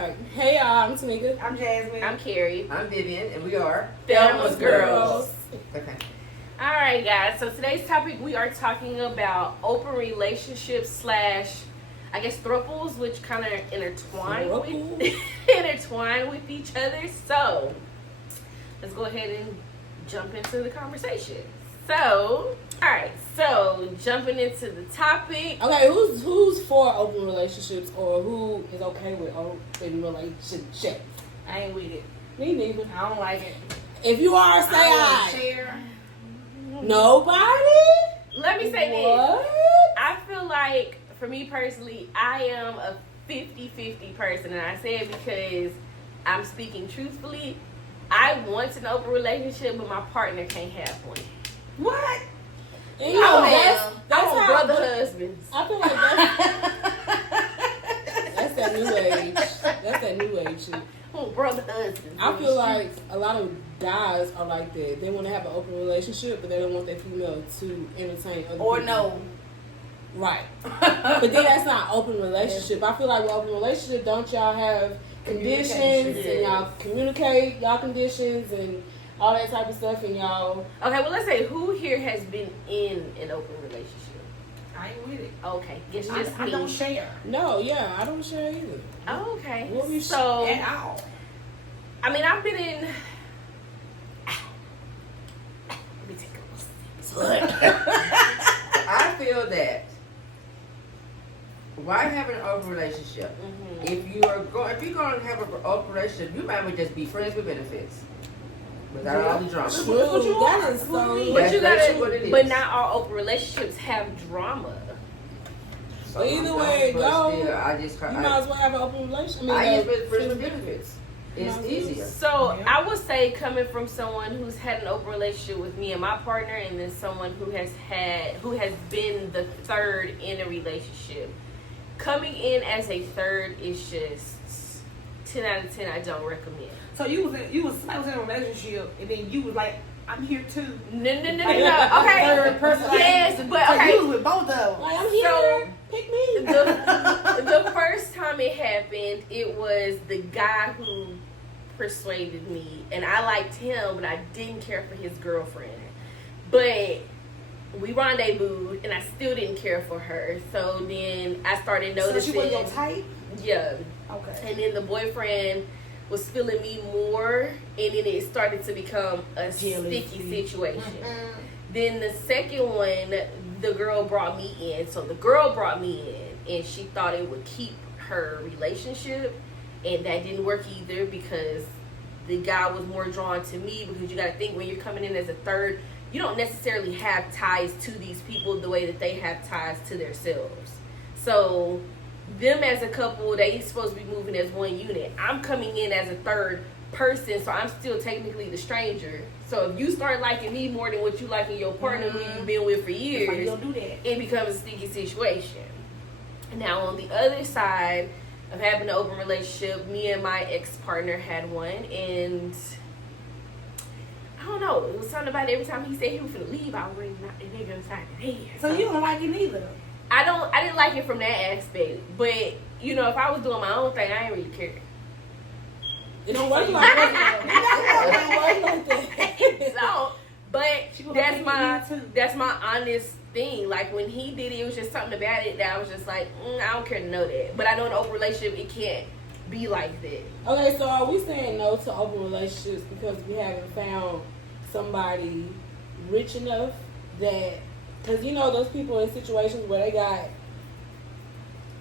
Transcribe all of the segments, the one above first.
Hey y'all, I'm Tamika. I'm Jasmine. I'm Carrie. I'm Vivian, and we are Thelma's Girls. Okay. All right, guys. So today's topic, we are talking about open relationships slash, I guess, thruples, which kind of intertwine with each other. So let's go ahead and jump into the conversation. So, all right. So jumping into the topic. Okay, who's for open relationships or who is okay with open relationships? I ain't with it. Me neither. I don't like it. If you are, say I I. share. Nobody? Let me say What? this. I feel like, for me personally, I am a 50-50 person. And I say it because I'm speaking truthfully. I want an open relationship, but my partner can't have one. What? And you know, I that's want how brother husbands. I feel like that's that new age. That's that new age shit. I want brother husbands. I feel like a lot of guys are like that. They want to have an open relationship, but they don't want their female to entertain other Or people. no. Right. But then that's not open relationship. I feel like with open relationship, don't y'all have conditions and y'all communicate y'all conditions and all that type of stuff and y'all. Okay, well, let's say who here has been in an open relationship? I ain't with it. Okay, guess I just me. don't share No, yeah, I don't share either. Oh, okay. What we So, at all. I mean, I've been in. Let me take a little sip. I feel that why have an open relationship? Mhm. If you're going to have an open relationship, you might as well just be friends with benefits without all the drama. True. What you That want? is What so. you need? But you That's gotta. what it is. But not all open relationships have drama. So Either I'm way it done, but go, still, I just You might as well have an open relationship. I mean, use friends with benefits. It's Might as well. easier. So Yeah. I would say, coming from someone who's had an open relationship with me and my partner, and then someone who has been the third in a relationship, coming in as a third is just 10 out of 10. I don't recommend. So somebody was in a relationship and then you was like, I'm here too. No. Like, Okay. third person, like- Yes, but So okay. you was with both of them. Like, I'm here. So- Pick me. The first time it happened, it was the guy who persuaded me, and I liked him, but I didn't care for his girlfriend. But we rendezvoused, and I still didn't care for her. So then I started So noticing. she wasn't your type? Yeah, Okay. and then the boyfriend was feeling me more, and then it started to become a Jealousy. sticky situation. Then the second one, the girl brought me in. So the girl brought me in, and she thought it would keep her relationship, and that didn't work either because the guy was more drawn to me. Because you got to think, when you're coming in as a third, you don't necessarily have ties to these people the way that they have ties to themselves. So them as a couple, they supposed to be moving as one unit. I'm coming in as a third person, so I'm still technically the stranger. So if you start liking me more than what you like in your partner who you've been with for That's why you years, don't do that. it becomes a sticky situation. Now, on the other side of having an open relationship, me and my ex-partner had one, and I don't know, it was something about every time he said he was finna leave, I was ready to knock the nigga inside the head. So you don't like it neither. I didn't like it from that aspect, but you know, if I was doing my own thing, I ain't really care. It don't work like that. It don't work like that. So, but She gonna that's pick my me too. that's my honest thing. Like when he did it, it was just something about it that I was just like, I don't care to know that. But I know in an open relationship, it can't be like that. Okay, so are we saying no to open relationships because we haven't found somebody rich enough that, because you know those people in situations where they got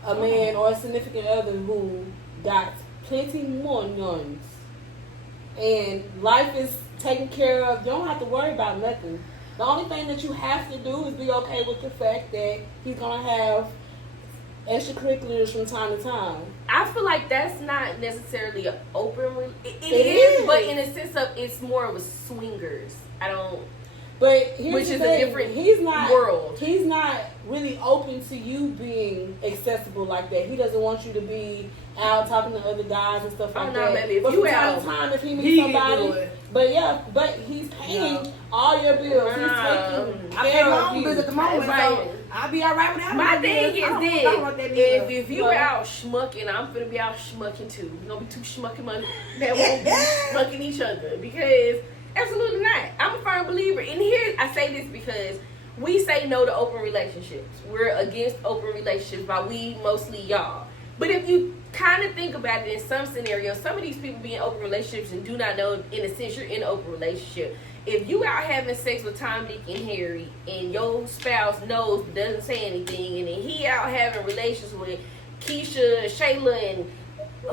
a man or a significant other who got plenty more nuns and life is taken care of. You don't have to worry about nothing. The only thing that you have to do is be okay with the fact that he's gonna have extracurriculars from time to time. I feel like that's not necessarily an open. It It is, is. but in a sense of it's more of a swingers. I don't. But here's Which the is a thing. different he's not, world. He's not really open to you being accessible like that. He doesn't want you to be out talking to other guys and stuff like Oh, no, that. baby, if but you from time out, to time, if he he meets can do somebody, it. but yeah, but he's paying all your bills. Nah. He's taking I pay care my of own you. bills at the moment. Right. So I'll be alright with that. My thing is this. if you out schmucking, I'm finna be out schmucking too. We're gonna be two schmucking money that won't be schmucking each other, because absolutely not. I'm a firm believer. And here I say this because we say no to open relationships. We're against open relationships. By we, mostly y'all. But if you kind of think about it, in some scenarios, some of these people be in open relationships and do not know, in a sense, you're in an open relationship. If you out having sex with Tom, Dick, and Harry, and your spouse knows but doesn't say anything, and then he out having relations with Keisha, Shayla, and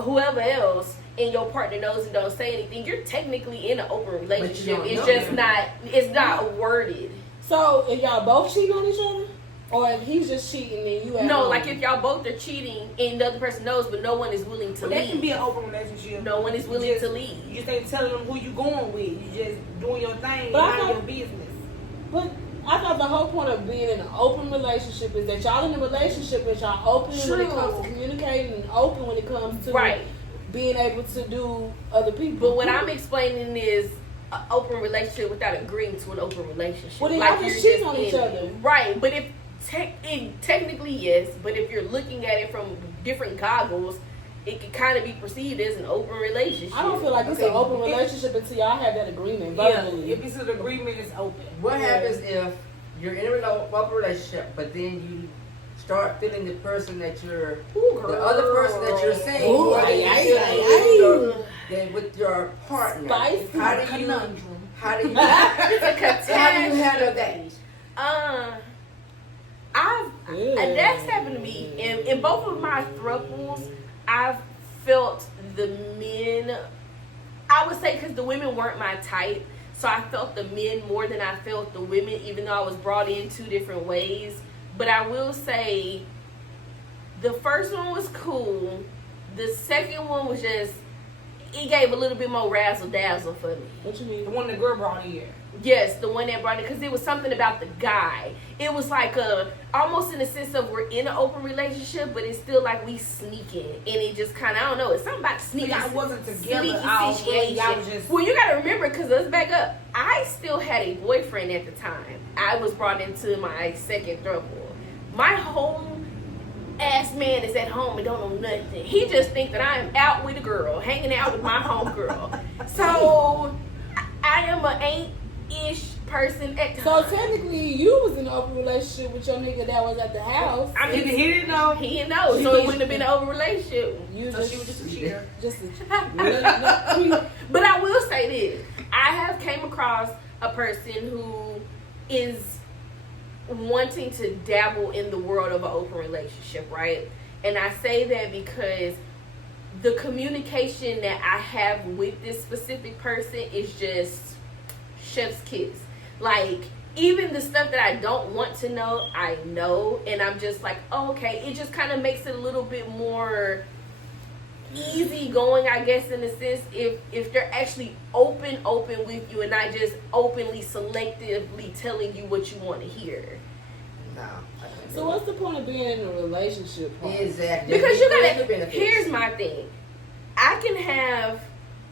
whoever else, and your partner knows and don't say anything, you're technically in an open relationship. It's just not, it's not worded. So if y'all both cheating on each other? Or if he's just cheating and you have No, like if y'all both are cheating and the other person knows, but no one is willing to leave. That can be an open relationship. No one is willing to leave. You just ain't telling them who you going with. You just doing your thing, mind your business. But I thought the whole point of being in an open relationship is that y'all in a relationship and y'all open when it comes to communicating and open when it comes to being able to do other people. But what I'm explaining is an open relationship without agreeing to an open relationship. Well, then like y'all just cheat on each other. Right, but if technically yes, but if you're looking at it from different goggles, it can kind of be perceived as an open relationship. I don't feel like it's an open relationship until y'all have that agreement verbally. If it's an agreement, it's open. What happens if you're in an open relationship, but then you start feeling the person that you're, the other person that you're seeing, more than with your partner? Spicy. How do you handle that? That's happened to me in both of my thruples. I've felt the men, I would say, because the women weren't my type, so I felt the men more than I felt the women, even though I was brought in two different ways. But I will say the first one was cool. The second one was just, it gave a little bit more razzle dazzle for me. What you mean? The one the girl brought in. Yes, the one that brought it, because it was something about the guy. It was like almost in the sense of we're in an open relationship, but it's still like we sneaking, and it just kind of, I don't know, it's something about sneaking. So y'all wasn't together sneaky all situation. y'all was just... Well, you got to remember, because let's back up. I still had a boyfriend at the time. I was brought into my second throuple. My whole ass man is at home and don't know nothing. He just think that I am out with a girl, hanging out with my homegirl. So I am a ain't-ish person at So times. technically, you was in an open relationship with your nigga that was at the house. I mean, He didn't know. he didn't know, so it wouldn't have been an open relationship. You So she was just a cheater. Just a But I will say this: I have came across a person who is wanting to dabble in the world of an open relationship, right? And I say that because the communication that I have with this specific person is just chef's kiss. Like, even the stuff that I don't want to know, I know, and I'm just like, oh, okay. It just kind of makes it a little bit more easy going, I guess, in a sense, if they're actually open with you and not just openly selectively telling you what you want to hear. No. So what's the point of being in a relationship? Exactly. Because you gotta, here's my thing. I can have,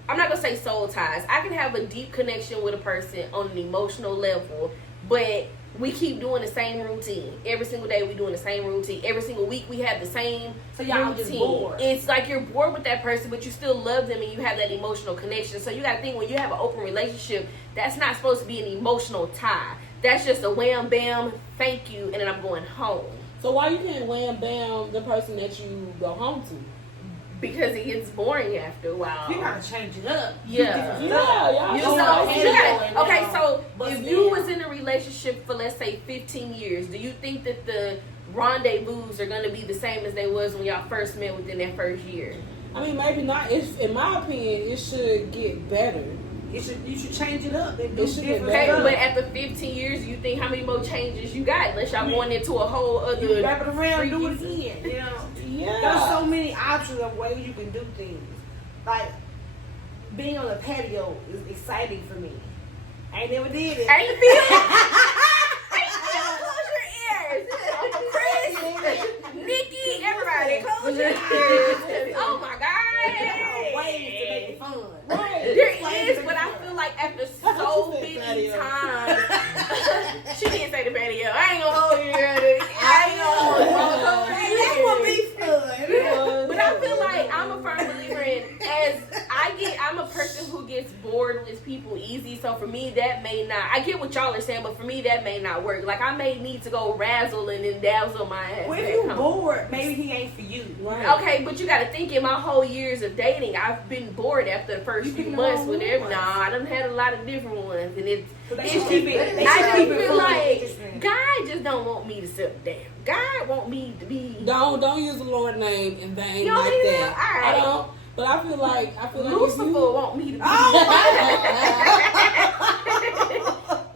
I'm not gonna say soul ties, I can have a deep connection with a person on an emotional level, but we keep doing the same routine. Every single day we doing the same routine. Every single week we have the same So y'all routine. just bored. It's like you're bored with that person, but you still love them and you have that emotional connection. So you gotta think, when you have an open relationship, that's not supposed to be an emotional tie. That's just a wham bam, thank you, and then I'm going home. So why you can't wham bam the person that you go home to? Because it gets boring after a while. You gotta change it up. Yeah. Yeah, You y'all. know, so you gotta, okay, so Bust if you down. was in a relationship for, let's say, 15 years, do you think that the rendezvous are going to be the same as they was when y'all first met within that first year? I mean, maybe not. It's, in my opinion, it should get better. You should change it up and do It should be different Okay, better. but after 15 years, you think how many more changes you got? Unless y'all going into a whole other... You wrap it around and do it freaky- again. You know? Yeah. There's so many options of ways you can do things. Like, being on the patio is exciting for me. I ain't never did it. Ain't feel? Close your ears. Chris, Nikki, everybody, close your ears. Oh my God. Ways to make it fun. Right. There is, but I feel like after so She said many patio. times, she didn't say the patio. I ain't gonna hold you. people easy. So for me, that may not. I get what y'all are saying, but for me, that may not work. Like I may need to go razzle and then dazzle my ass. Well, if back you home. bored, maybe he ain't for you. Right. Okay, but you got to think in my whole years of dating, I've been bored after the first You few picking months. the wrong Whenever, ones. I done had a lot of different ones, and it's. So they It's should keep just- it. They I should just keep it feel fun and like interesting. God just don't want me to settle down. God want me to be. Don't use the Lord name in vain You don't like need that. that? All right. I don't. But I feel like Lucifer if you, want me to be.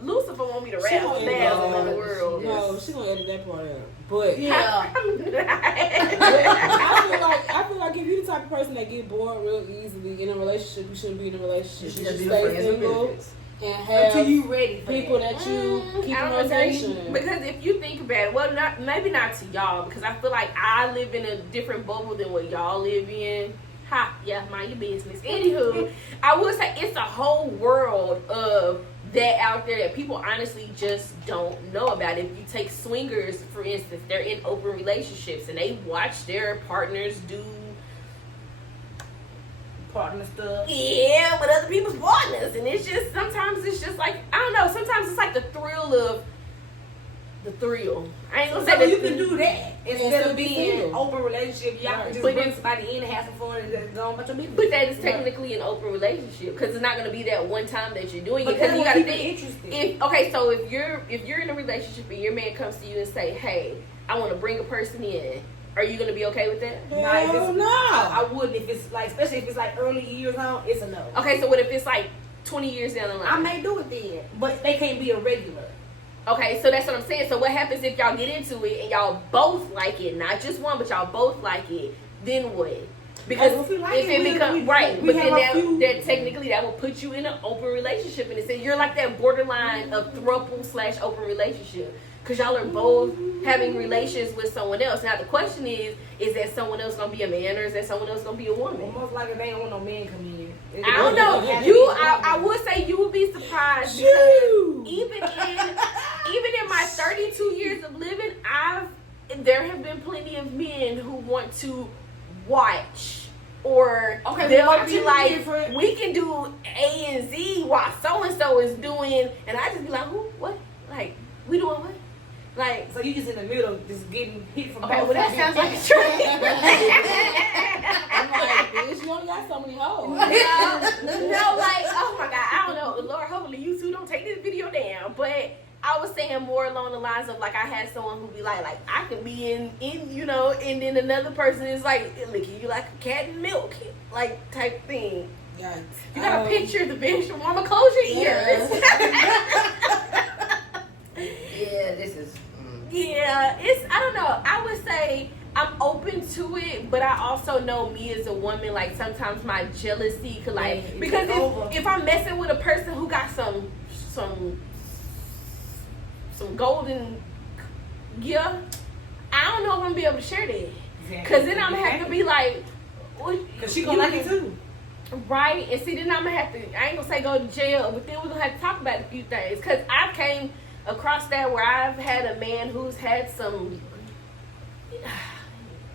Lucifer want me to She razzle gonna dazzle edit in the that. world. No, she gonna edit that part out. But Yeah. I feel like if you're the type of person that get bored real easily in a relationship, you shouldn't be in a relationship. You You should should just be stay friends with single benefits. and have Until you ready for people that. that you keep I in don't agree. rotation. Because if you think about it, well, not maybe not to y'all, because I feel like I live in a different bubble than what y'all live in. Ha, yeah, mind your business. Anywho, I would say it's a whole world of that out there that people honestly just don't know about. If you take swingers, for instance, they're in open relationships and they watch their partners do Partner stuff. yeah with other people's partners, and it's just sometimes it's just like I don't know. Sometimes it's like the thrill of the thrill. I ain't gonna So say you the can do that instead Instead of of being single. open relationship. Y'all can just But bring if- somebody in and have some fun and just go on about your business. But that is technically an open relationship because it's not going to be that one time that you're doing it. But Because that you will got to keep it think. interesting. If okay, so if you're in a relationship and your man comes to you and say, "Hey, I want to bring a person in," are you going to be okay with that? Hell no. I wouldn't if it's like, especially if it's like early years on. It's a no. Okay, so what if it's like 20 years down the line? I may do it then, but they can't be a regular. Okay, so that's what I'm saying. So what happens if y'all get into it and y'all both like it, not just one, but y'all both like it? Then what? Because If we like if it, it we- becomes we- right, we but have then a that, few- that technically that will put you in an open relationship, and it says you're like that borderline of throuple/open relationship because y'all are both having relations with someone else. Now the question is that someone else gonna be a man or is that someone else gonna be a Well, woman? most likely they don't want no man come in. I don't know. I would say you would be surprised because Shoo. even in my 32 years of living, there have been plenty of men who want to watch. Or Okay, they'll watching be is like, different. we can do A and Z while so and so is doing, and I just be like, who? What? Like, we doing what? Like, So you just in the middle, just getting hit from okay, both well that sides. sounds like a trick. I'm like, bitch, you only got so many hoes. No, like, oh my God, I don't know. Lord, hopefully you two don't take this video down. But I was saying more along the lines of like I had someone who be like I could be in you know, and then another person is like licking you like a cat and milk, like type thing. Yikes. You gotta picture the bitch from Mama Close Your Ears. Yeah, this is. Yeah, I don't know. I would say I'm open to it, but I also know me as a woman, like sometimes my jealousy could like Yeah, because it's over. if I'm messing with a person who got some golden gear, I don't know if I'm gonna be able to share that. Cause then I'm gonna have to be like, Cause she gonna like it too. right? And see, then I'm gonna have to. I ain't gonna say go to jail, but then we're gonna have to talk about a few things. Cause I came across that where I've had a man who's had some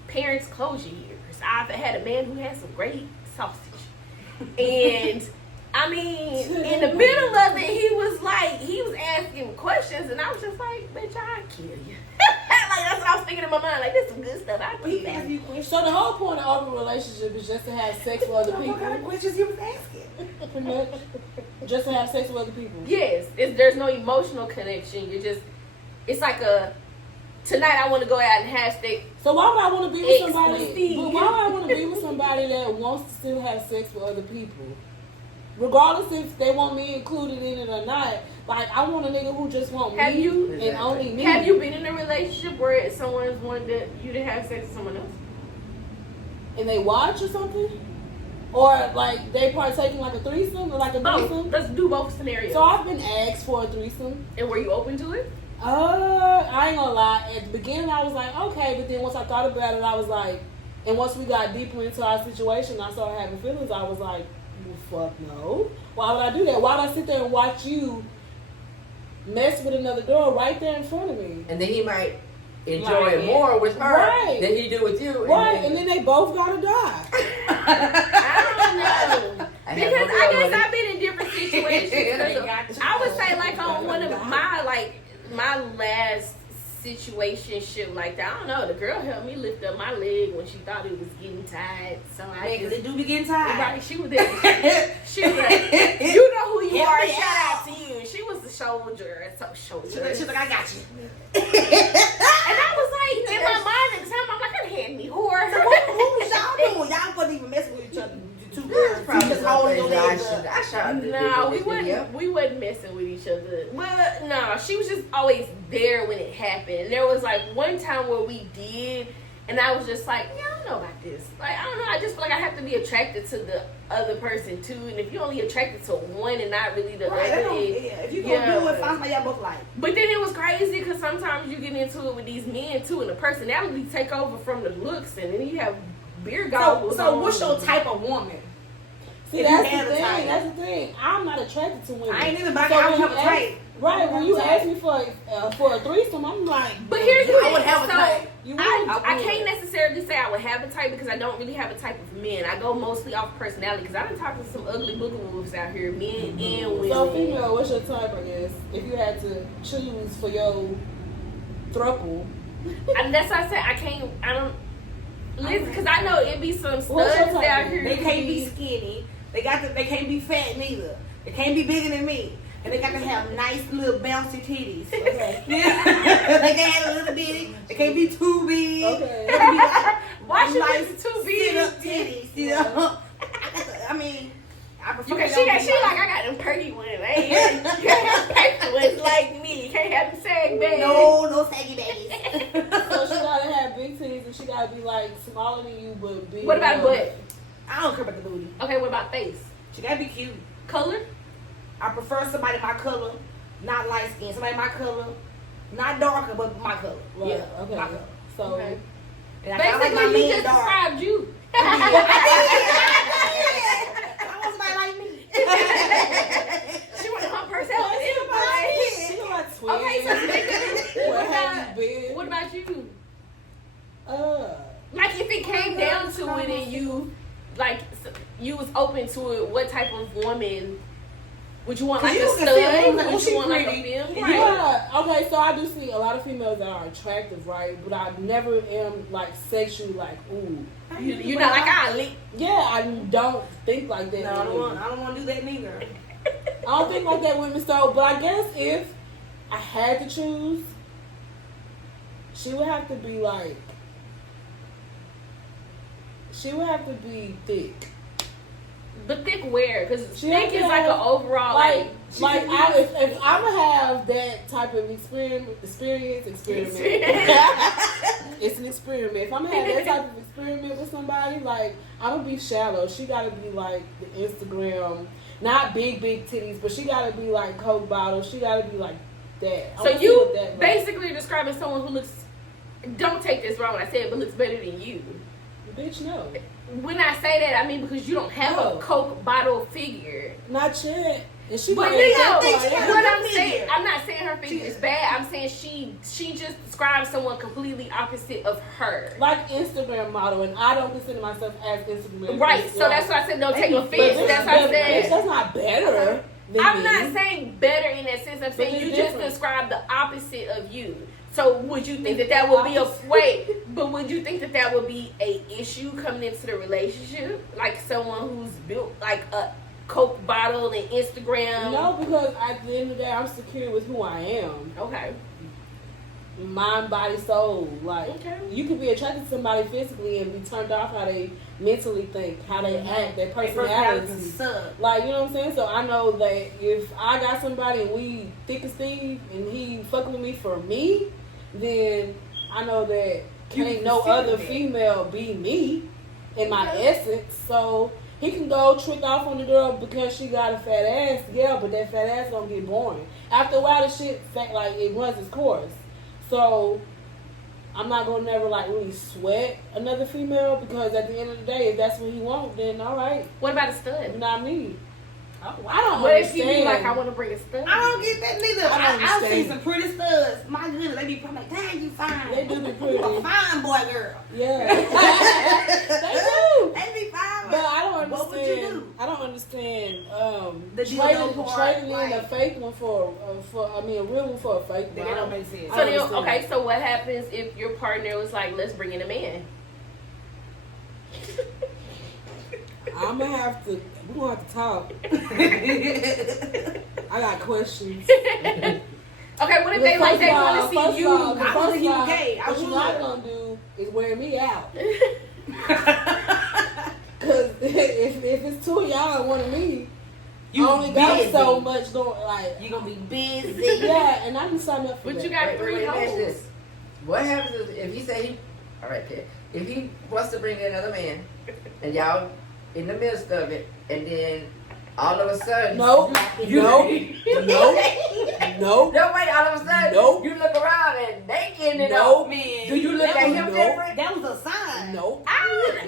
parents' closure years. I've had a man who had some great sausage, and I mean, in the middle of it, he was asking questions, and I was just like, bitch, I'll kill you. Like that's what I was thinking in my mind. Like this is some good stuff. I'll kill He asked you. you questions. So the whole point of open relationship is just to have sex with other What kind of people. questions he was asking? Pretty much. Just to have sex with other people. Yes, there's no emotional connection. It's like a tonight I want to go out and have steak. So why would I want to be with somebody? Exclusive. But why would I want to be with somebody that wants to still have sex with other people? Regardless if they want me included in it or not. Like I want a nigga who just want Have me you- and only me. Have you been in a relationship where someone's wanted you to have sex with someone else? And they watch or something? Or like they partaking like a threesome or like a Oh, threesome? let's do both scenarios. So I've been asked for a threesome. And were you open to it? I ain't gonna lie. At the beginning, I was like, okay, but then once I thought about it, I was like, and once we got deeper into our situation, I started having feelings. I was like, well, fuck no. Why would I do that? Why would I sit there and watch you mess with another girl right there in front of me? And then he might enjoy Right. it more with her Right. than he do with you. Right, and then they both gotta die. I don't know. I have Because no I problem guess with it. I've been in different situations issues. I would say like on one of my last situationship like that. I don't know. The girl helped me lift up my leg when she thought it was getting tired. So I Because just it do be getting tired. right. She was there. She was like, you know who you Help are. me Shout out. out to you. She was the soldier. So soldier. She's like, I got you. And I was like, in my mind at the time, I'm like, I hand me whore. So what was y'all doing? Y'all wasn't even messing with each other. You two girls Probably just holding your legs up. I shot the No, we video. wasn't messing with each other. Well, no, she was just always there when it happened. And there was like one time where we did, and I was just like, yeah, I don't know about this. Like, I don't know. I just feel like I have to be attracted to the other person too. And if you're only attracted to one and not really the Right, other, if you gonna do it, find somebody y'all both like. But then it was crazy because sometimes you get into it with these men too, and the personality take over from the looks, and then you have beer goggles. So on. what's your type of woman? See, If you that's had the a thing. type. That's the thing. I'm not attracted to women. I ain't either, but So I when don't have you a type. Right, when you ask me for a threesome, I'm like, But here's the I thing. would have a So, type. You would? I would. can't necessarily say I would have a type because I don't really have a type of men. I go mostly off personality because I've been talking to some ugly booger wolves out here, men and women. So, female, what's your type, I guess? If you had to choose for your throuple, And that's why I said I don't. Listen, because I know it be some What's your studs type? out here. They who can't be skinny. They can't be fat neither. They can't be bigger than me. And they got to have nice little bouncy titties. okay. They can have a little bitty. They can't be too big. Okay. They can be like Why should nice this too sit-up big? titties. You know? I mean, I prefer Because them she to be like I got them perky ones. You can't have perky ones like me. You can't have them sag bags. no saggy babies. So, she gotta have big titties and she gotta be like smaller than you, but big. What about butt? I don't care about the booty. Okay, what about face? She gotta be cute. Color? I prefer somebody my color, not light skin. Somebody my color, not darker, but my color. Right, Yeah, okay. my color. So, Okay. And I kinda like Basically, my you man just dark. described you. I want somebody like me. She want to hump herself. she look like twins. Okay, so What have you been? what about you? Like, Like if it came down to it and you was open to it, what type of woman would you want? Like You a can see a stud? woman, Would she you want like a pretty. femme? Yeah. Right. yeah, okay, so I do see a lot of females that are attractive, right? But I never am like sexually like, ooh. You're not like I lick. Yeah, I don't think like that. No, with I don't want to do that neither. women. I don't think like that with women. So, but I guess if I had to choose, she would have to be like, she would have to be thick. But thick where? Because She thick has is to like have, an overall Like like. if I'm gonna have that type of experiment, it's an experiment. If I'm gonna have that type of experiment with somebody, like I'm gonna be shallow. She gotta be like the Instagram, not big titties, but she gotta be like Coke bottle. She gotta be like that. I So wanna see you what that looks. basically are describing someone who looks. Don't take this wrong when I say it, but looks better than you. Bitch, no, When I say that, I mean because you don't have No. a Coke bottle figure. not yet. And she But might you have know, that part, yeah. what I'm saying, I'm not saying her figure is bad. I'm saying she just describes someone completely opposite of her. Like Instagram model, and I don't consider myself as Instagram. Right. So that's why I said don't take But offense. But That's why I bitch, said. that's not better than I'm me. not saying better in that sense. I'm saying it's you just different. described the opposite of you. So would you think that would be a wait? But would you think that would be a issue coming into the relationship? Like someone who's built like a Coke bottle and Instagram. No, because at the end of the day, I'm secure with who I am. Okay. Mind, body, soul. Like, Okay. you can be attracted to somebody physically and be turned off how they mentally think, how they act, their personality. Suck. Like, you know what I'm saying? So I know that if I got somebody and we thick as Steve and he fucking with me for me, then I know that You can't can no see other that. female be me in my essence. So he can go trick off on the girl because she got a fat ass, yeah, but that fat ass gonna get boring. After a while, the shit like it runs its course. So I'm not gonna never like really sweat another female because at the end of the day, if that's what he wants, then all right, What about a stud? not me. Oh, I don't What if you understand. be like, I want to bring a stud? I don't get that neither. I don't I've seen understand. some pretty studs. My goodness, they be probably like, dang, you fine. They do be pretty. You a fine boy, girl. Yeah, they do. They be fine. But I don't understand. What would you do? I don't understand The trading in a fake one for a real one for a fake one. That don't make sense. So then, okay, so what happens if your partner was like, let's bring in a man? I'm gonna have to. We're gonna have to talk. I got questions. Okay, what if they like they want to see you? I don't think he was gay. What you're not gonna do is wear me out. Cause if it's two of y'all and one of me, you only got so much going. Like you gonna be busy. Yeah, and I can sign up for But that. you got three hoes. This. What happens if he say he? All right, kid. If he wants to bring in another man, and y'all in the midst of it, and then all of a sudden, No. No, wait, all of a sudden, Nope. you look around and they getting it Nope. up. Man, Do you look at him Nope. different? that was a sign. Nope. I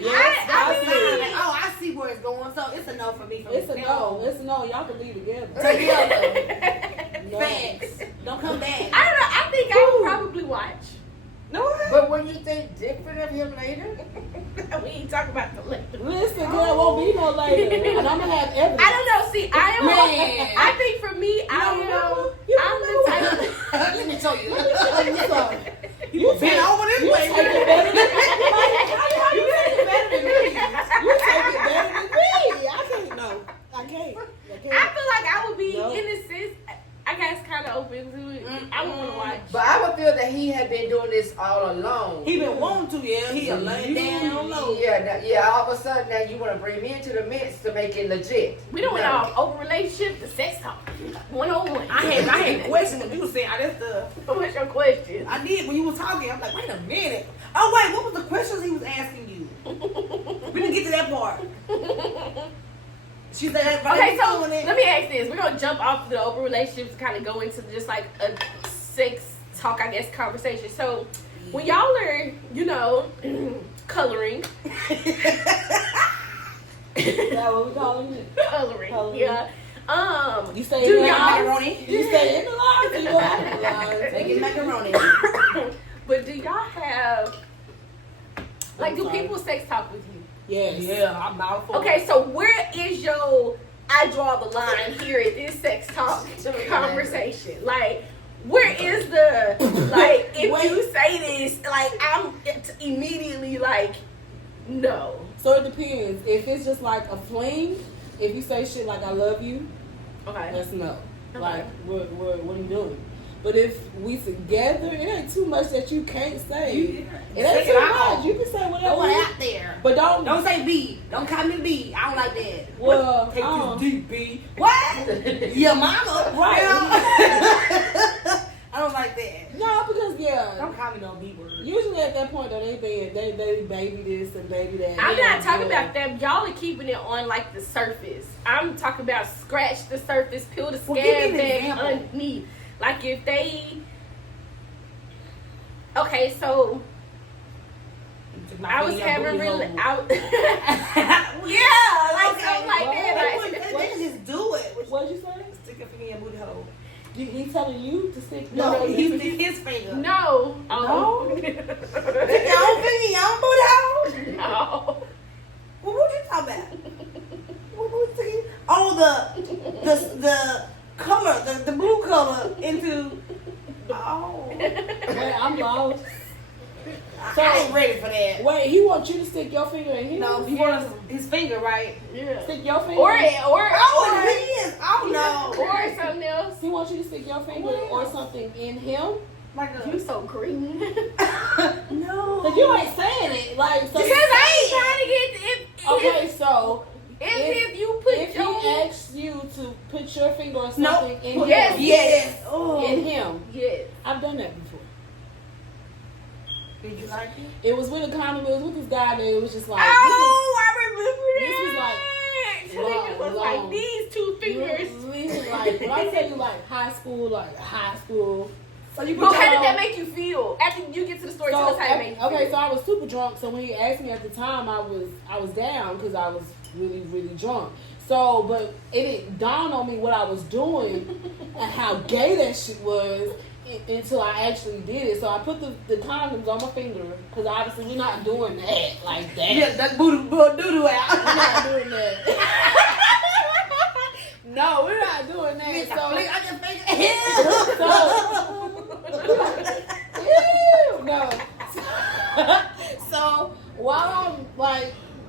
Yes, mean, I see where it's going. So it's a no for me. It's a no. It's a no. Y'all can be together. Together. No. Facts. Don't come back. I don't know. I think I would probably watch. No. But when you think different of him later, We ain't talking about the later. Listen, girl, won't be no later, and I'm gonna have evidence. I don't know. See, I am. Man. I think for me, I'm the type. Let me tell you. You been over this way. You take it better than me. You take it better than me. You take it better than me. I can't. No, I can't. I feel like I would be No. in a sense. I guess kind of open to it. I would want to watch. but I would feel that he had been doing this all along. He been wanting to, yeah. He a lay down low. Yeah. All of a sudden, now you want to bring me into the mix to make it legit. We don't want our open relationship to sex talk. 101. I had questions when you was saying all that stuff. What's your question? I did when you was talking. I'm like, wait a minute. Oh wait, what was the questions he was asking you? We didn't get to that part. She said, Okay, so let me ask this. We're going to jump off the open relationships and kind of go into just like a sex talk, I guess, conversation. So when y'all are, coloring. Is that what we calling it? Coloring. Yeah. You stay Do in the y'all- lines? macaroni? You stay in the lines or you go out of the lines? Making macaroni. But do y'all have, like, I'm do sorry. people sex talk with you? Yes. Yeah, I'm out for Okay, so where is your I draw the line here at this sex talk conversation? Like, where is the, like, if Wait. you say this, like, I'm immediately like, no. So it depends. If it's just like a fling, if you say shit like "I love you," Okay. that's no. Okay. Like, what are you doing? But if we together, it ain't too much that you can't say. It ain't Say too it out. much. You can say whatever. Go you- out there. But Don't say B. Don't call me B. I don't like that. Well, Take uh-uh. this deep B. What? Your mama. Right. You know? I don't like that. No, because Don't call me no B word. usually at that point though they baby this and baby that. I'm Yeah, not talking yeah. about that. Y'all are keeping it on, like, the surface. I'm talking about scratch the surface, peel the Well, give me scab an back example. underneath. Like, if they... Okay, so... I was having really... Yeah, like something like that. They can just do it. What'd you say? Stick your finger in your booty hole. He telling you to stick? No, he you stick his finger. No. Oh. Stick your own finger in your own booty hole. No. Well, what you talking about? What was it? Oh, the color, the blue color into. Oh, Wait, I'm lost. I ain't ready for that. Wait, he wants you to stick your finger in his? No, he wants his finger right. Yeah. Stick your finger. Or Oh, it is. Oh no. or something else. He wants you to stick your finger or something in him. Like You so green. no. Cause you ain't saying it like so. Because I ain't trying to get Okay, so if you put if your he asks you to put your finger or No. something in Yes. him, Yes. Oh. in him, yes. I've done that before. Did you like it? It was with a condom. It was with this guy that it was just like. I remember this was like that. It was like long. these two fingers. This was like when I tell you like high school. So you But put how your did that make you feel? After you get to the story, tell us how it made you okay, feel. so I was super drunk. So when he asked me at the time, I was down because I was really drunk. So, but it didn't dawn on me what I was doing and how gay that shit was until I actually did it. So I put the condoms on my finger because obviously we're not doing that like that. Yeah, that booty doo-doo out. We're not doing that. No, we're not doing that. Bitch, I So, flick on your finger. so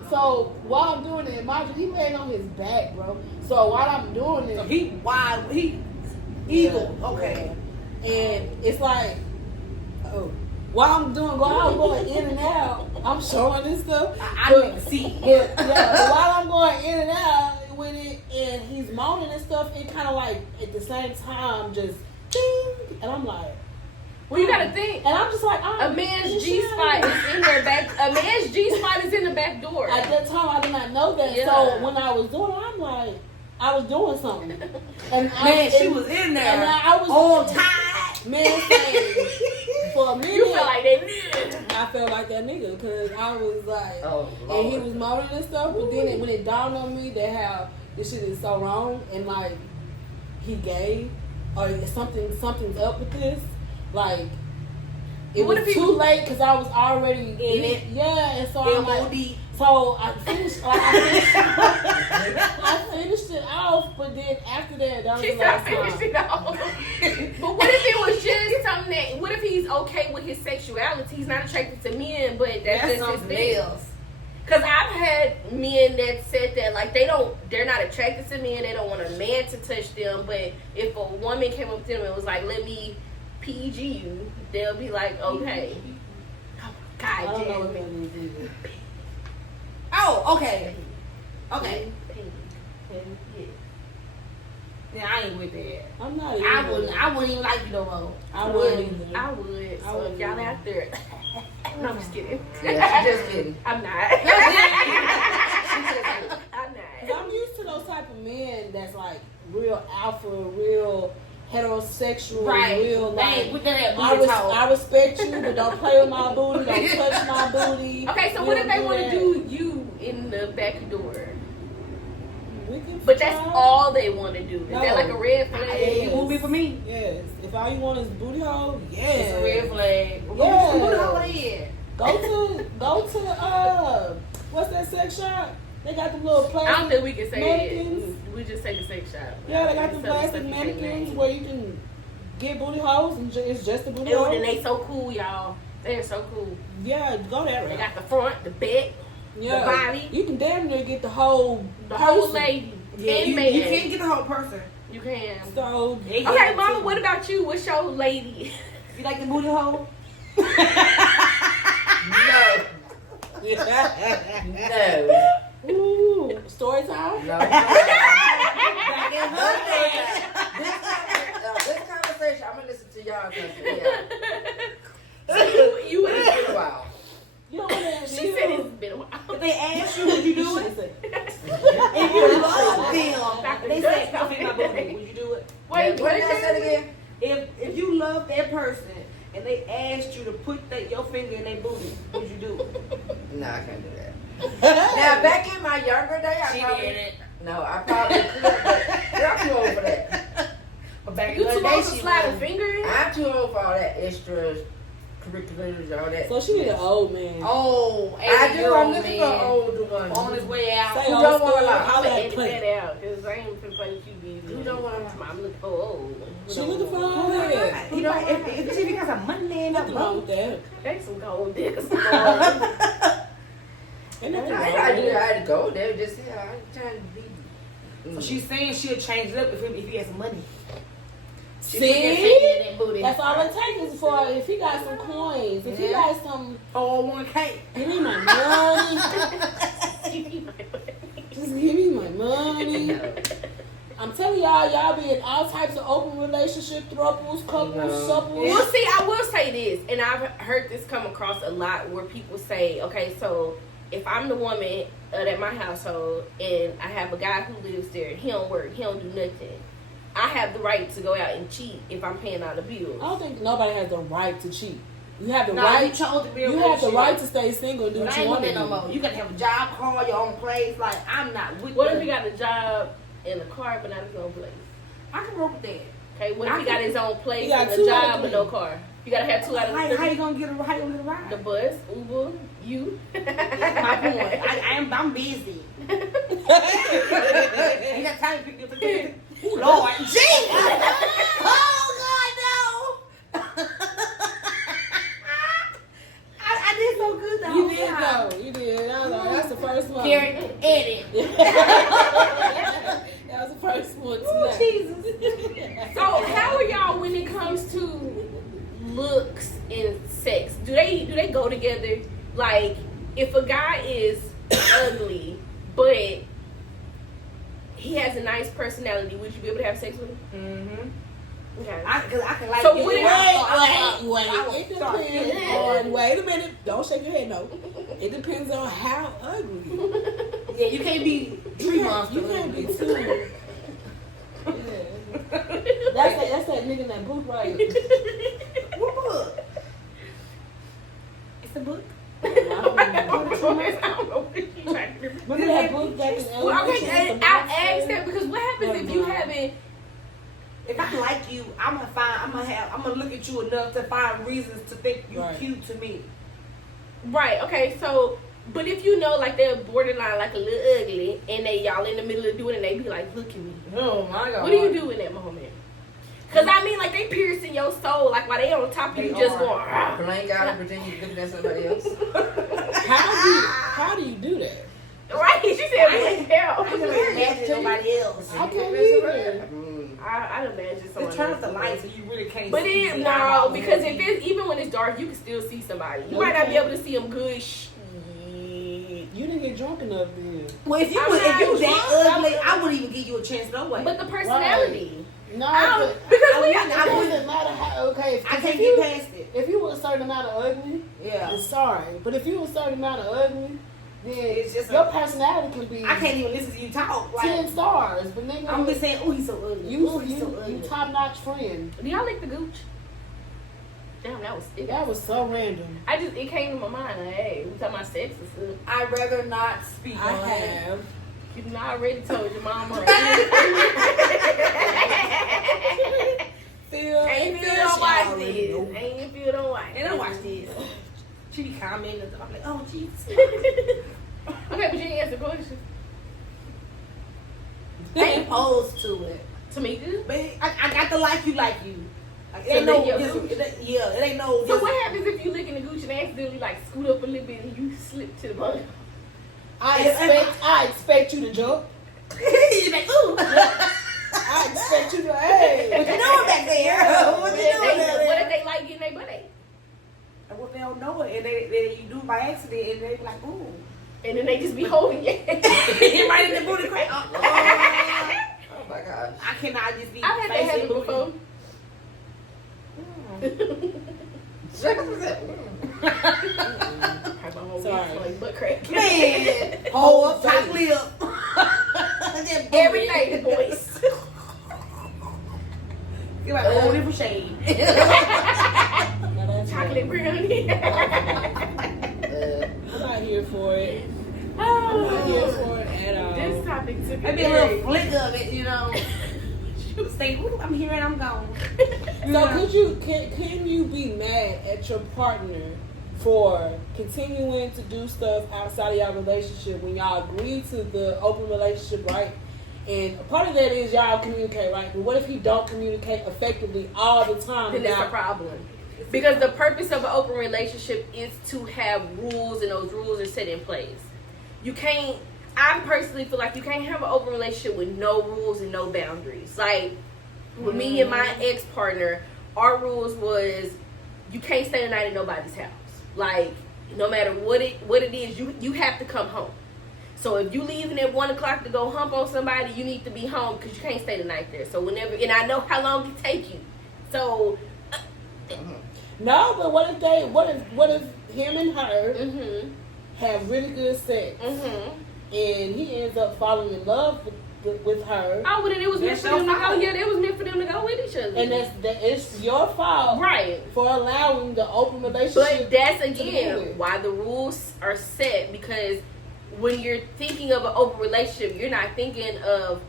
so while I'm doing it, mind you, he laying on his back, bro. So while I'm doing it, So he wild. He evil. Okay. and it's like, oh, while I'm going in and out, I'm showing this stuff. I But- didn't see. But yeah, while I'm going in and out with it, and he's moaning and stuff, it kind of like at the same time just ding, and I'm like, Well, you gotta think. and I'm just like, A man's G spot is in their back. A man's G spot is in the back door. At that time, I did not know that. Yeah. So when I was doing it, I'm like, I was doing something, and Man, she and- was in and there I was on time. Man, say, for a minute, You feel like that nigga. I felt like that nigga because I was like, Oh, and he Lord. was moaning and stuff. But then when it dawned on me that how this shit is so wrong and like he gay or something's up with this, like it What was if he too was- late because I was already In it. Yeah, and so I'm like, M.O.D. so I finished. Like, I finished it off, but then after that was She the said I last finished time. it off. But what if it was just something that? What if he's okay with his sexuality? He's not attracted to men, but that's That's just his something thing. else. Cause I've had men that said that like they're not attracted to men. They don't want a man to touch them. But if a woman came up to them and was like, "Let me PG you," they'll be like, "Okay." Oh, I God don't know damn what it. that is either. Oh, okay. Okay. Yeah, I ain't with that. I'm not. I wouldn't even like you no more. I wouldn't either. I would. So if y'all out there, no, I'm just kidding. Yeah, she just kidding. I'm not. I'm not. I'm used to those type of men that's like real alpha, real heterosexual, Right. real They like. with that I, booty talk. I respect you, but don't play with my booty. Don't touch my booty. Okay, so We what if don't they want to that. do you in the back door? We can But that's try. all they want to do. Is No. that like a red flag? It won't be for me. Yes. If all you want is booty hole, yes. It's a red flag. Yeah. Who the hell is? Go to what's that sex shop? They got the little I don't plastic. think we can say Mannequins. it. We just say the sex shop. Yeah, they got the Some stuff plastic you can't mannequins name. where you can get booty holes and it's just a booty Ew, hole. and they so cool, y'all. They're so cool. Yeah, go that They route. got the front, the back, Yeah. the body, You can damn near get the whole the whole person. lady, Yeah, and you man. can't get the whole person. You can. So Okay, Mama, what about you? What's your lady? You like the booty hole? No. No. Ooh, story time? No. Back in her day. This conversation, I'm gonna listen to y'all because you would it's have been a while. You don't want to She said it's been a while. If they ask you, would you do it? If you love them, they say, "Come in my booty." Would you do it? Wait, What did I say again? If you love that person and they asked you to put your finger in their booty, would you do it? No, I can't do that. Now, back in my younger day, I probably it. no, I probably could, but I'm too old for that. But back You in too the day, old to she slide a was finger in? I'm too old for all that extra curriculars, all that. So she need an old man. oh, I do. I'm 80-year-old looking for man older ones. on his way out. Say Who old don't wanna school, lie? holla I'm gonna at edit Clint. that out because I ain't finna play with you, bitch. Who don't want to? I'm looking for old. She looking for an old man. He might, if he got some money in Nothing wrong with that. They some gold diggers. Ain't nothing I wrong had with to, it. I had to go there. Just yeah, I'm trying to be. So she's saying she'll change it up if he has some money. She put that finger in See? that booty. That's all it takes is for if he got some coins. If he Yeah. got some, 401k. give me my money. Just give me my money. No. I'm telling y'all be in all types of open relationship, thruples, couples, No. supples. Well, see, I will say this, and I've heard this come across a lot where people say, okay, so if I'm the woman at my household and I have a guy who lives there, he don't work, he don't do nothing, I have the right to go out and cheat if I'm paying all the bills. I don't think nobody has the right to cheat. You have the No, right. you chose to be a You have the relationship. right to stay single and do But what I you ain't want with to that do. no more. You gotta have a job, car, your own place. Like, I'm not with What that. if he got a job and a car but not his own place? I can work with that. Okay, what if he got his own place He got and two a out of job but three. no car? You gotta have 2 out of How you 3. gonna get a The ride? bus, Uber, you. That's my point. I'm busy. Ain't got time to pick up the Ooh, Lord, Jesus! Oh God, no! I did so good the You whole did time. though. You did. I was like, that's the first one. Carrie, edit. That was the first one Ooh, tonight. Jesus. So how are y'all when it comes to looks and sex? Do they go together? Like, if a guy is ugly, but he has a nice personality, would you be able to have sex with him? Mm-hmm. Okay. Cause I can like So you. what if- I It depends on. Wait a minute. Don't shake your head. No. It depends on how ugly. Yeah, you can't be tree monster. You can't be too. Yeah. That's that nigga in that book right. What book? It's a book. Remember Well, that book back in elementary? okay, I asked that because what happens if you haven't? If I like you, I'm gonna look at you enough to find reasons to think you Right. cute to me. Right. Okay. So, but if you know, like they're borderline, like a little ugly, and y'all in the middle of doing it, and they be like, "Look at me." Oh my God. What do you do in that moment? Because I mean, like they piercing your soul, like while they on top of you, They just are. going. "Rah." Blank out and pretend you're looking at somebody else. How do you do that? Right? She said, "Blank I out." can imagine nobody else. I can't either. I'd imagine someone. Just turn off else. the lights so you really can't But see. then, no, because if it's even when it's dark, you can still see somebody. You might not be able to see them good. You didn't get drunk enough then. Well, if you I'm was not that drunk. ugly, I wouldn't even give you a chance no way. But the personality. No, I don't- but because I we wouldn't- got I it wouldn't- doesn't matter how. Okay, I if can't you get past it. if you were a certain amount of ugly, Yeah. I'm sorry, but if you were a certain amount of ugly, then It's just your personality can be I can't even listen to you talk. 10 Like stars. But nigga, I'm just saying, oh, he's so ugly. you He's so you ugly. top notch friend. Do y'all like the gooch? Damn, that was it. That was so random. It came to my mind. Like, hey, we talking about sex and stuff. I'd rather not speak I on it. have. You know, I already told your mama. Feel, Ain't feel feel don't she watch already this. know. Ain't feel don't watch. They don't watch this. She be commenting. I'm like, oh, Jesus. Okay, but you didn't answer the question. They opposed to it. Tamika. But I got to like you. Like, it So ain't then no, your just, gooch. it ain't no. So just- what happens if you look in the gooch and accidentally like scoot up a little bit and you slip to the bottom? I expect you to jump. You like, ooh. I expect you to, hey. What you doing back there? What you doing What back if there? they like getting their butt ate? And what they don't know it, and they you do it by accident, and they be like, ooh. And then they just be holding you. Get right in the booty crack. Oh my gosh. I cannot just be. I've had that facing happen booty. before. Sorry. Like butt crack. Man, hold up, top lip. Everything, boys. You're like a whole different shade. Now that's Chocolate brownie. I'm not here for it. I'm Oh, not here for it at all. this topic took Maybe a little flick of it, you know. Say, ooh, I'm here and I'm gone. So can you be mad at your partner for continuing to do stuff outside of your relationship when y'all agree to the open relationship, right? And a part of that is y'all communicate, right? But what if he don't communicate effectively all the time? Then that's a problem. Because the purpose of an open relationship is to have rules, and those rules are set in place. You can't, I personally feel like you can't have an open relationship with no rules and no boundaries. Like, with me and my ex-partner, our rules was you can't stay the night at nobody's house. Like, no matter what it is, you have to come home. So if you leaving at 1 o'clock to go hump on somebody, you need to be home because you can't stay the night there. So whenever, and I know how long it take you. So, No, but what if him and her have really good sex and he ends up falling in love with her, oh, but then it was meant for them to go. Yeah, it was meant for them to go with each other. and it's your fault, right. for allowing the open relationship. But that's to begin again with. why the rules are set, because when you're thinking of an open relationship, you're not thinking of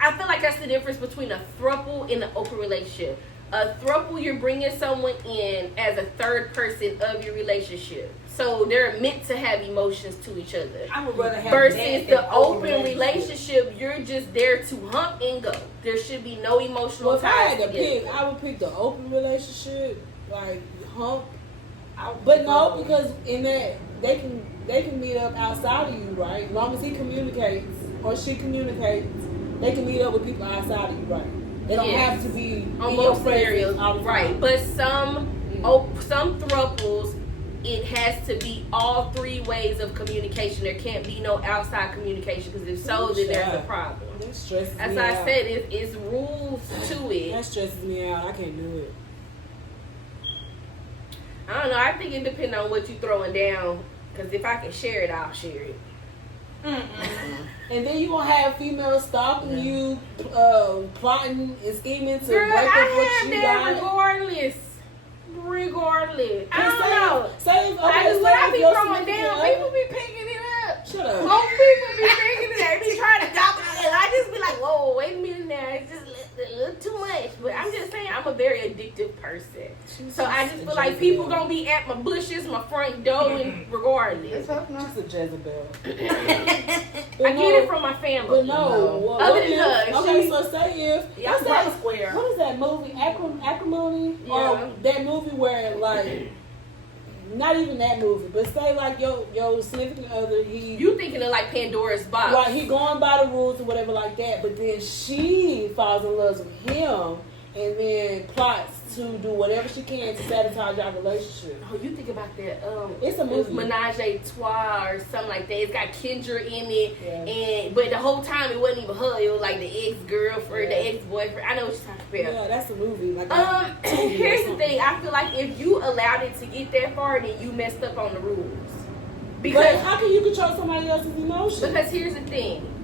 I feel like that's the difference between a throuple and an open relationship. A throuple, you're bringing someone in as a third person of your relationship. So they're meant to have emotions to each other. I would rather have Versus that the than open relationship, you're just there to hump and go. There should be no emotional Well, if I ties had to together. pick, I would pick the open relationship, like hump. But no, because in that they can meet up outside of you, right? As long as he communicates or she communicates, they can meet up with people outside of you, right? They don't Yes. have to be On in your most scenarios, presence all the time. right? But some thruples, it has to be all three ways of communication. There can't be no outside communication because if so, then there's a problem. That stresses As me I out. said, it's rules to it. That stresses me out. I can't do it. I don't know. I think it depends on what you throwing down. Because if I can share it, I'll share it. And then you gonna have females stalking you, plotting and scheming to Girl, break up I what have you that got. regardless. I And don't know. Say, okay, I just, say when I if be your throwing significant down, other- people be picking it up. Shut up. Most people be picking it up. They be trying to dominate it. And I just be like, whoa, wait a minute now. It's just a little too much. But I'm just saying, I'm a very addictive person. So I just feel like people gonna be at my bushes, my front door, and regardless. She's a Jezebel. I get it from my family. But no. Well, Other what than if- her, okay, she- so say if Y'all what's brother that? square. What is that movie? Acrimony? Yeah. Or that movie where like not even that movie, but say like your significant other, he You thinking of like Pandora's box? right, he going by the rules or whatever like that, but then she falls in love with him and then plots to do whatever she can to sabotage our relationship. Oh, you think about that? It's a movie. Menage a Trois or something like that. It's got Kendra in it, Yeah. but the whole time it wasn't even her. It was like the ex-girlfriend, Yeah. the ex-boyfriend. I know what you're talking about. Yeah, that's a movie. Like Here's the thing. I feel like if you allowed it to get that far, then you messed up on the rules. But Because how can you control somebody else's emotions? because here's the thing.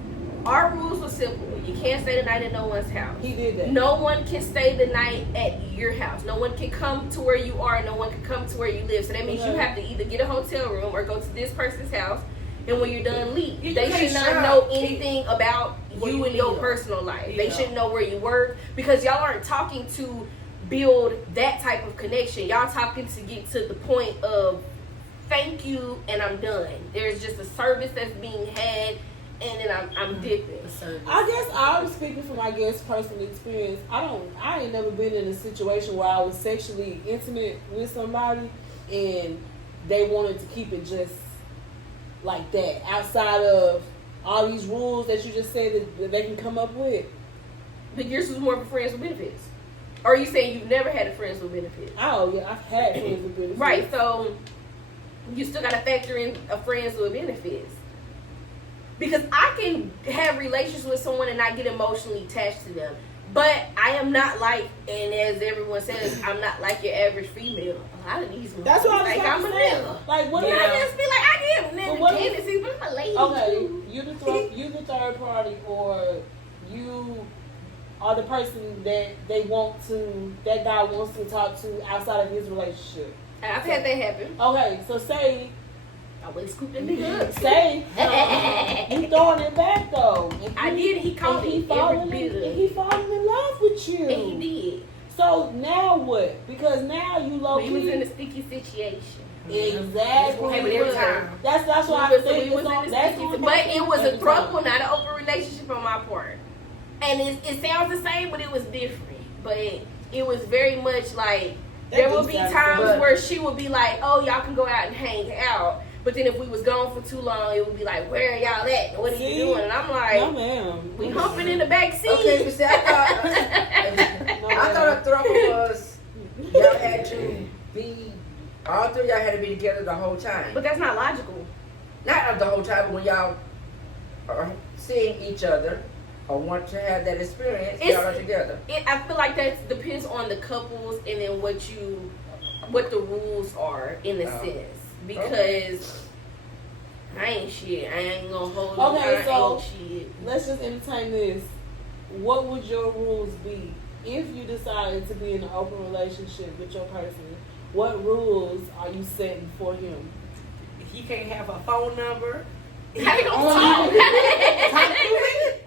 Our rules are simple. You can't stay the night at no one's house. He did that. No one can stay the night at your house. No one can come to where you are. No one can come to where you live. So that means you Okay. have to either get a hotel room or go to this person's house. And when you're done, leave. You They can't should not shop. know anything about Where you you and your live. personal life. They Yeah. shouldn't know where you work because y'all aren't talking to build that type of connection. Y'all talking to get to the point of thank you and I'm done. There's just a service that's being had and then I'm dipping. I guess I'm speaking from personal experience. I ain't never been in a situation where I was sexually intimate with somebody and they wanted to keep it just like that outside of all these rules that you just said that they can come up with. But yours was more for friends with benefits. Or are you saying you've never had a friends with benefits? Oh yeah, I've had friends with benefits. Right, so you still got to factor in a friends with benefits. Because I can have relations with someone and not get emotionally attached to them. But I am not like, and as everyone says, I'm not like your average female. A lot of these That's what I was like about I'm to a say. nigga. Like what? And if- I just be like, I get But what if- tendencies, but I'm a lady Okay, too. you the third party, or you are the person that that guy wants to talk to outside of his relationship. I've had that happen. Okay, so say I would scoop that nigga up. you throwing it back though. And I did. He called and he me falling every bit of in, it. he falling in love with you. And he did. So now what? Because now you low But he was in a key. sticky situation. Exactly. Hey, but every time. That's what We I think. was in a That's sticky, what but happens it was a every throuple, time. not an open relationship on my part. And it sounds the same, but it was different. But it was very much like there That would do be sound times good. where she would be like, "Oh, y'all can go out and hang out." But then if we was gone for too long, it would be like, "Where are y'all at? What are See? you doing?" And I'm like, No, ma'am. "We humping in the back seat." Okay, but see, I thought a throuple was y'all had to be, all three of y'all had to be together the whole time. But that's not logical. Not the whole time, but when y'all are seeing each other or want to have that experience, It's- y'all are together. I feel like that depends on the couples and then what the rules are in a Oh. sense. Because I ain't shit. I ain't gonna hold Okay, I so- ain't shit. Let's just entertain this. What would your rules be if you decided to be in an open relationship with your person? What rules are you setting for him? He can't have a phone number. I ain't gonna Talk talk. to me.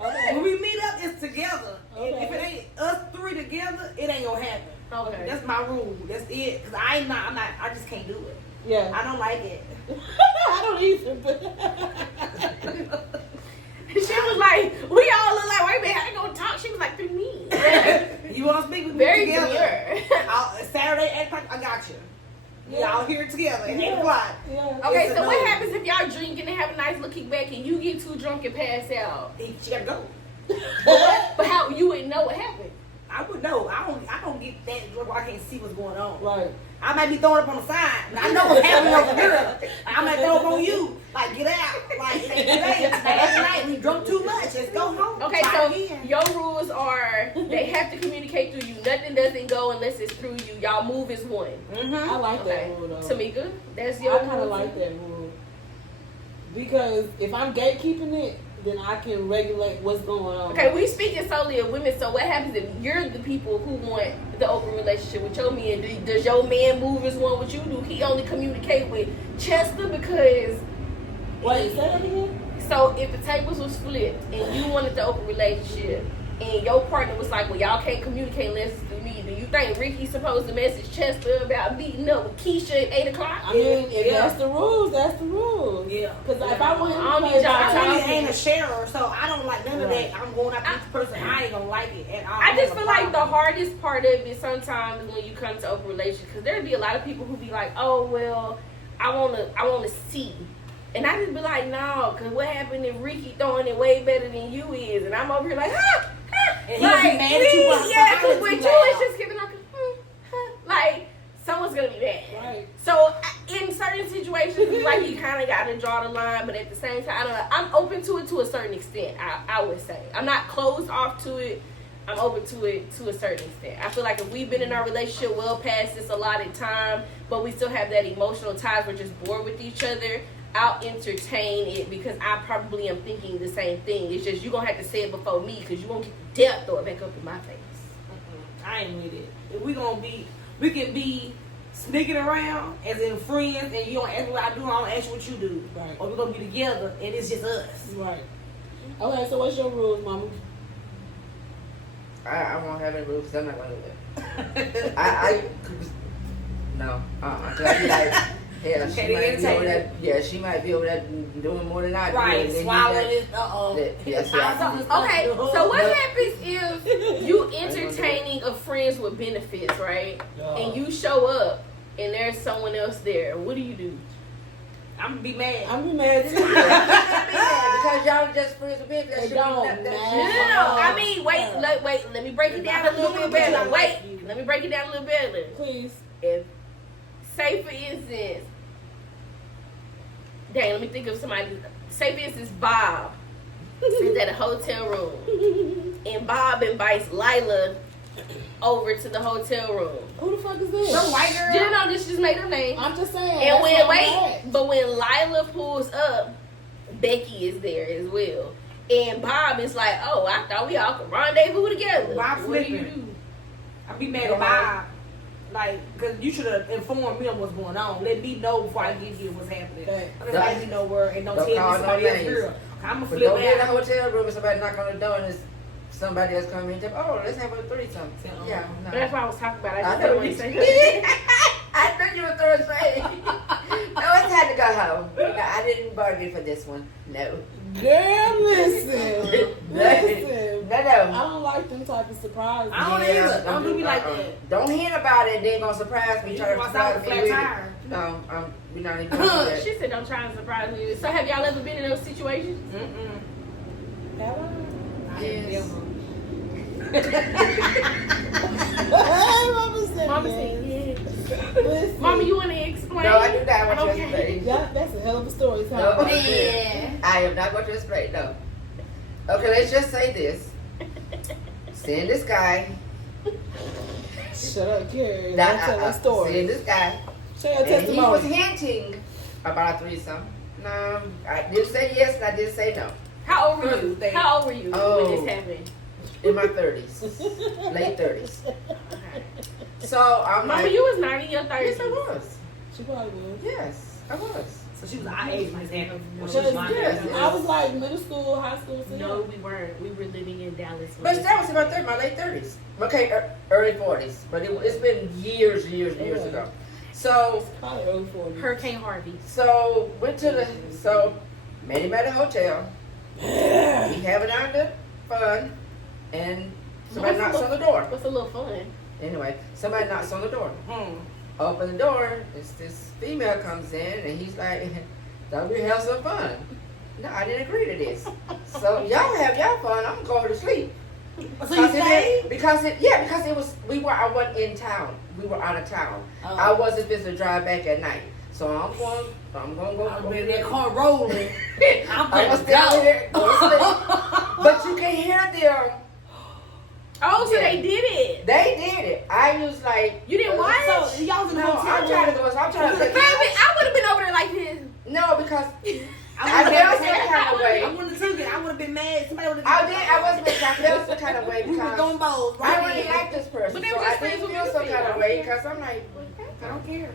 Okay. When we meet up, it's together. Okay. If it ain't us three together, it ain't gonna happen. Okay. That's my rule. That's it. Cause I just can't do it. Yeah. I don't like it. I don't either. But She was like, we all look like, wait a minute, I ain't gonna talk. She was like, through me. You want to speak with me Very together? clear. Saturday 8 o'clock, I got you. Yeah. Y'all here together at 8 Yeah. o'clock. yeah. Okay, It's a so what no. happens if y'all drinking and have a nice little kickback and you get too drunk and pass out? She gotta go. But how you wouldn't know what happened? I would know. I don't get that drunk where I can't see what's going on. Right. I might be throwing up on the side, but I know what's happening over here. I might throw up on you. Like, get out. Like, today, last night, we drunk too much. Let's go home. Okay, Try so again. your rules are they have to communicate through you. Nothing doesn't go unless it's through you. Y'all move as one. Mm-hmm. I like Okay. that rule though. Tamika, that's I your kind of rule. like that rule because if I'm gatekeeping it, then I can regulate what's going on. Okay, we speaking solely of women. So what happens if you're the people who want the open relationship with your man? Does your man move as one with you? Do he only communicate with Chester because? Wait, say that again. So if the tables was flipped and you wanted the open relationship and your partner was like, well, y'all can't communicate unless it's through me, do you think Ricky's supposed to message Chester about meeting up with Keisha at 8 o'clock? I mean, if Yeah. that's the rules, that's the rules. Yeah. Because if I want him I don't to need y'all I talking. really ain't a sharer, so I don't like none of Right. that. I'm going after each person. I ain't gonna like it at all. I just have a feel like the problem. hardest part of it sometimes is when you come to open relationship, because there'd be a lot of people who be like, oh well, I wanna see, and I just be like, no, because what happened if Ricky throwing it way better than you is, and I'm over here like, And he'll be mad at you for yeah, because hollering with too you loud. it's just giving like, like someone's gonna be mad. Right. So in certain situations, it's like you kind of got to draw the line, but at the same time, I don't know. I'm open to it to a certain extent. I would say I'm not closed off to it. I'm open to it to a certain extent. I feel like if we've been in our relationship well past this allotted time, but we still have that emotional ties, we're just bored with each other, I'll entertain it because I probably am thinking the same thing. It's just you're going to have to say it before me because you won't get the depth throw it back up in my face. I ain't with it. If we can be sneaking around as in friends, and you don't ask me what I do, I don't ask you what you do. Right. Or we're gonna be together, and it's just us. Right. Okay, so what's your rules, Mama? I won't have any rules because I'm not going to do it. No. Cause I be like, hell, she Okay, might be entertain over there. Yeah, she might be over there doing more than I do. Right, and then you swallowing got- this. Yes, yeah. Okay, so what happens if you entertaining a friends with benefits, right? And you show up and there's someone else there. What do you do? I'm gonna be mad. I'm be mad too. Because y'all just friends with bitch. It don't No. matter. I mean, wait. Let me break it down a little bit better. Wait, let me break it down a little better. Please. If, say for instance, dang, let me think of somebody. Say for instance, Bob is at a hotel room, and Bob invites Lila over to the hotel room. Who the fuck is this? Some white girl. You know, this just made her name. I'm just saying. And that's all but when Lila pulls up, Becky is there as well. And Bob is like, oh, I thought we all could rendezvous together. Bob What do you flipping. do? I'd be mad at Bob. Like, cause you should have informed me on what's going on. Let me know before I get here what's happening. Okay. Don't let me know where and don't Don't tell call me no somebody else's names. girl. I'm gonna But flip don't be in a out. hotel room and somebody knock on the door and it's somebody else coming in. Oh, let's have a threesome. Yeah, no. That's what I was talking about. I I just know don't want you to say did. I knew you were throwing shade. No, it's time to go home. No, I didn't bargain for this one. No. Girl, listen. Listen. No, I no. don't like them type of surprises. I don't either. Don't do me like uh-uh. that. Don't hint about it, then gonna surprise me. You Try to want something surprise me flat with it. tire. No, we're not even gonna do that. She said, don't try and surprise me. So have y'all ever been in those situations? Mm-mm. Have I? I Yes. never. Mama said Mama yes. said, yeah. Listen. Mama, you want to explain? No, I do not want you to Okay. explain. That's a hell of a story. Tom. No. Yeah. I am not going to explain, no. Okay, let's just say this. Seeing this guy, Shut up, Carrie. that, Let's tell that story. seeing this guy, Share your and he was testimony. hinting about a threesome. No, I didn't say yes and I didn't say no. How old were you? Birthday. How old were you when Oh. this happened? In my 30s, late 30s. So I'm Mama, like, you was not in your 30s. yes, I was. She probably was. Yes, I was. So she was our age like that. When she Because was my yes, age. I was like middle school, high school. So No, we weren't. We were living in Dallas. But that was about my late 30s. Okay, early 40s. But it's been years ago. So probably early 40s. Hurricane Harvey. So met him at a hotel. We having our good fun, and somebody knocks on the door. What's a little fun? Anyway, somebody knocks on the door. Hmm. Open the door. This female comes in, and he's like, "Thought we have some fun." No, I didn't agree to this. So y'all have y'all fun. I'm going to sleep. So you stayed? Because it was I wasn't in town. We were out of town. Oh. I wasn't supposed to drive back at night. So I'm gonna go. I'm in that car rolling. I'm I was gonna go. down here, go to sleep. But you can hear them. Oh, so Yeah. they did it. They did it. I was like, You didn't watch? So y'all was in the no, hotel. I'm trying to go. I'm trying to. Baby, I would have been over there like this. No, because I I felt some kind of I way. wouldn't have took it. I would have been mad. Somebody would have. I wasn't. I felt some kind of way We were because going both. I really like this person. But they So were I just did friends with feel me some too. kind of way because I'm like, I don't care.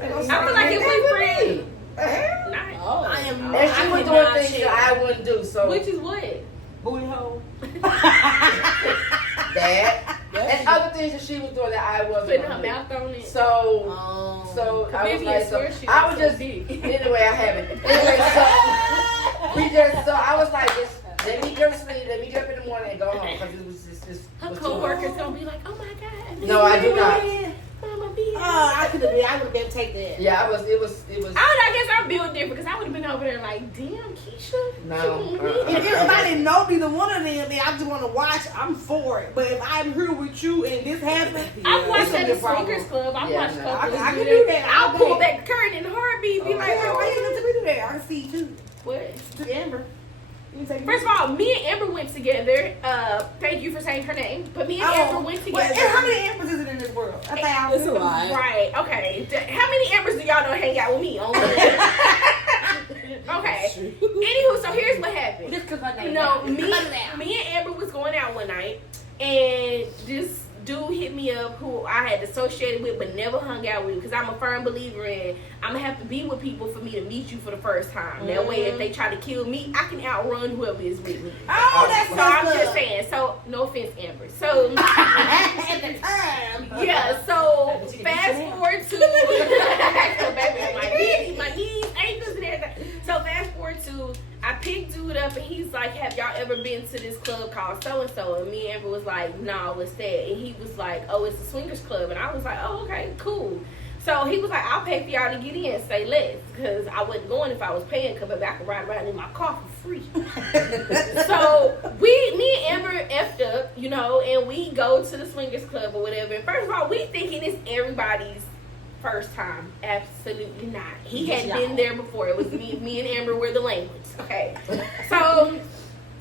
I feel like if we friends. the hell? Nice. Oh. I am. And she I was cannot doing things share. that I wouldn't do. So Which is what? Booty hole. that and other things that she was doing that I wasn't. Putting her gonna do. mouth on it. So I was Vivian like, swears she I was was just so big. anyway. I haven't. Anyway, so I was like, just let me go to sleep. Let me get up in the morning and go home because it was just Her was too co-workers much. gonna be like, oh my god. No, I do not. Mama be. I could have been. I would have been take that. Yeah, it was. I guess I'm built different because I would have been over there like, damn, Keisha. No, If I didn't know neither one of them, then I just want to watch. I'm for it. But if I'm here with you and this happens, I watched it's gonna at be the a problem. Swingers Club. I Yeah, watched no. couples. I can do do that. I'll all pull day. back the curtain in a heartbeat. Be Oh, like, Hey, oh, why you wait. let me do that? I can see you too. What? To Amber. You take First of all, me and Amber went together. Thank you for saying her name. But me and Amber went Well, together. and how many Ambers is it in this world? 1,000. It's a lot. Right, okay. How many Ambers do y'all know hang out with me? Only one. Okay. Anywho, so here's what happened. Just cook her name. No, out. me Cut it out. and Amber was going out one night, and this dude hit me up who I had associated with but never hung out with because I'm a firm believer in I'm gonna have to be with people for me to meet you for the first time. That way, if they try to kill me, I can outrun whoever is with me. Oh, that's So so I'm good. just saying. So no offense, Amber. So At the time. yeah. So fast forward to baby, my knees, ankles, and everything. So fast forward to I picked dude up and he's like, "Have y'all ever been to this club called so and so?" And me and Amber was like, "No, what's that?" And he was like, "Oh, it's a swingers club." And I was like, "Oh, okay, cool." So he was like, "I'll pay for y'all to get in, say less," because I wasn't going if I was paying, because I could ride around in my car for free. So me and Amber effed up, you know, and we go to the swingers club or whatever. And first of all, we thinking it's everybody's first time. Absolutely not. He had been there before. It was me and Amber were the lame ones. Okay. So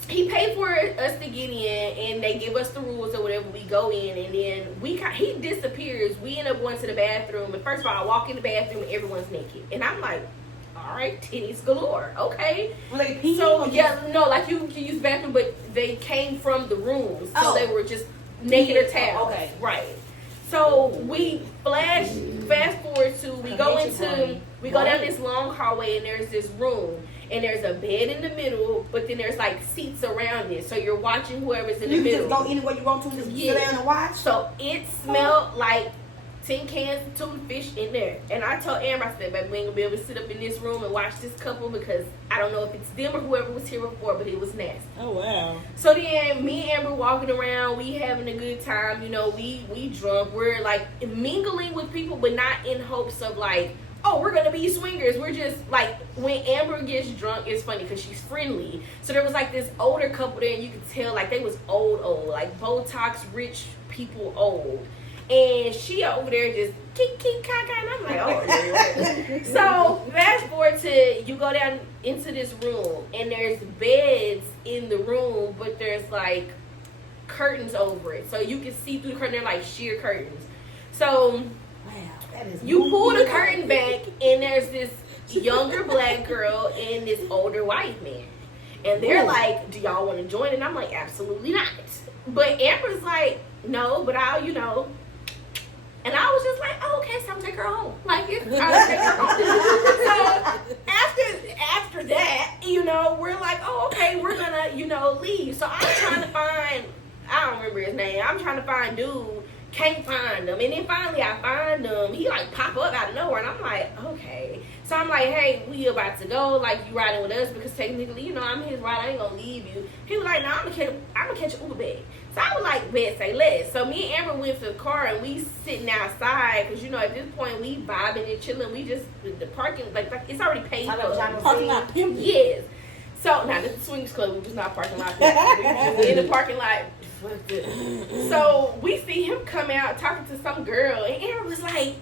he paid for us to get in, and they give us the rules or whatever. We go in, and then he disappears. We end up going to the bathroom, and first of all, I walk in the bathroom, and everyone's naked, and I'm like, all right, titties galore, okay. Were they peeing So or yeah, no, like you can use the bathroom, but they came from the rooms, so Oh. they were just naked or towels. Oh, okay. Right. So we fast forward to we go down this long hallway, and there's this room. And there's a bed in the middle, but then there's like seats around it. So you're watching whoever's in You the can just middle. go anywhere you want to and just Yeah. sit down and watch? So it smelled like tin cans of tuna fish in there. And I told Amber, I said, baby, we ain't gonna be able to sit up in this room and watch this couple because I don't know if it's them or whoever was here before, but it was nasty. Oh wow. So then me and Amber walking around, we having a good time, you know, we drunk. We're like mingling with people, but not in hopes of like, oh, we're gonna be swingers. We're just like, when Amber gets drunk, it's funny because she's friendly. So there was like this older couple there, and you could tell like they was old, like Botox rich people old. And she over there just kick caca, and I'm like, oh yeah. So fast forward to you go down into this room, and there's beds in the room, but there's like curtains over it, so you can see through the curtain. They're like sheer curtains. So Wow, that is you pull the movie. curtain back, and there's this younger black girl and this older white man. And they're Ooh. like, do y'all want to join? And I'm like, absolutely not. But Amber's like, no, but I'll, you know, And I was just like, oh, okay, so I'm taking her home. Like, it's time to take her home. So after that, you know, we're like, oh, okay, we're gonna, you know, leave. So I'm trying to find, I don't remember his name. I'm trying to find dude. Can't find him. And then finally I find him. He like pop up out of nowhere. And I'm like, okay. So I'm like, hey, we about to go. Like, you riding with us? Because technically, you know, I'm his ride. I ain't gonna leave you. He was like, no, I'm gonna catch an Uber back. So I was like, bet, say less. So me and Amber went to the car and we sitting outside. Because, you know, at this point, we vibing and chilling. We just, the parking, like it's already paid for. Parking lot pimping. Yes. So, now this is Swings Club. We was not parking lot pimping. We in the parking lot. So we see him come out talking to some girl, and Aaron was like,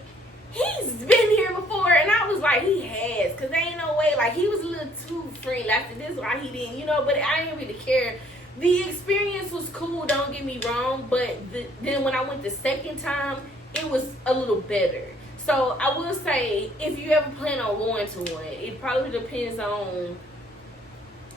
he's been here before, and I was like, he has, because there ain't no way, like, he was a little too friendly. I said, this is why he didn't, you know, but I didn't really care. The experience was cool, don't get me wrong, but then when I went the second time, it was a little better. So I will say, if you ever plan on going to one, it probably depends on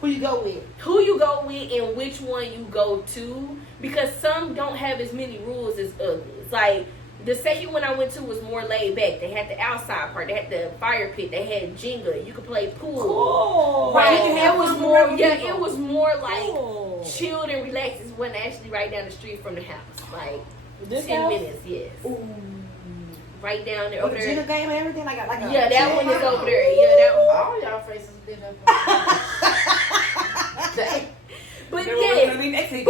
Who you go with? who you go with and which one you go to, because some don't have as many rules as others. Like, the second one I went to was more laid back. They had the outside part. They had the fire pit. They had Jenga. You could play pool. Cool. Right. You can have It was fun with more. other Yeah, people. it was more like Cool. chilled and relaxed. It wasn't actually right down the street from the house. Like This 10 house? minutes. Yes. Ooh. Right down there. Over With the Gina there. game and everything, like a Yeah, that one is over there. Yeah, that one. All y'all faces been up. Dang. But They're yeah. gonna be next to you.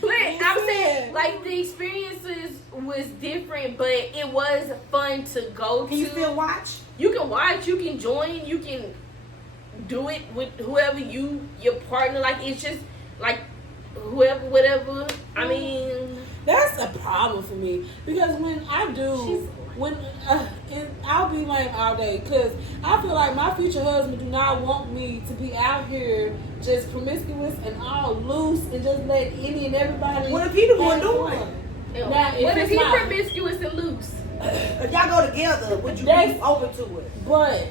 But I'm saying, like, the experiences was different, but it was fun to go Can you to. still watch? You can watch, you can join, you can do it with whoever your partner. Like, it's just like whoever, whatever. I mean, That's a problem for me because when I do, I'll be lame all day because I feel like my future husband do not want me to be out here just promiscuous and all loose and just let any and everybody. What if he the one have doing fun. you know, Now, if what if it's he not- promiscuous and loose? If y'all go together, would you That's- be open to it? But,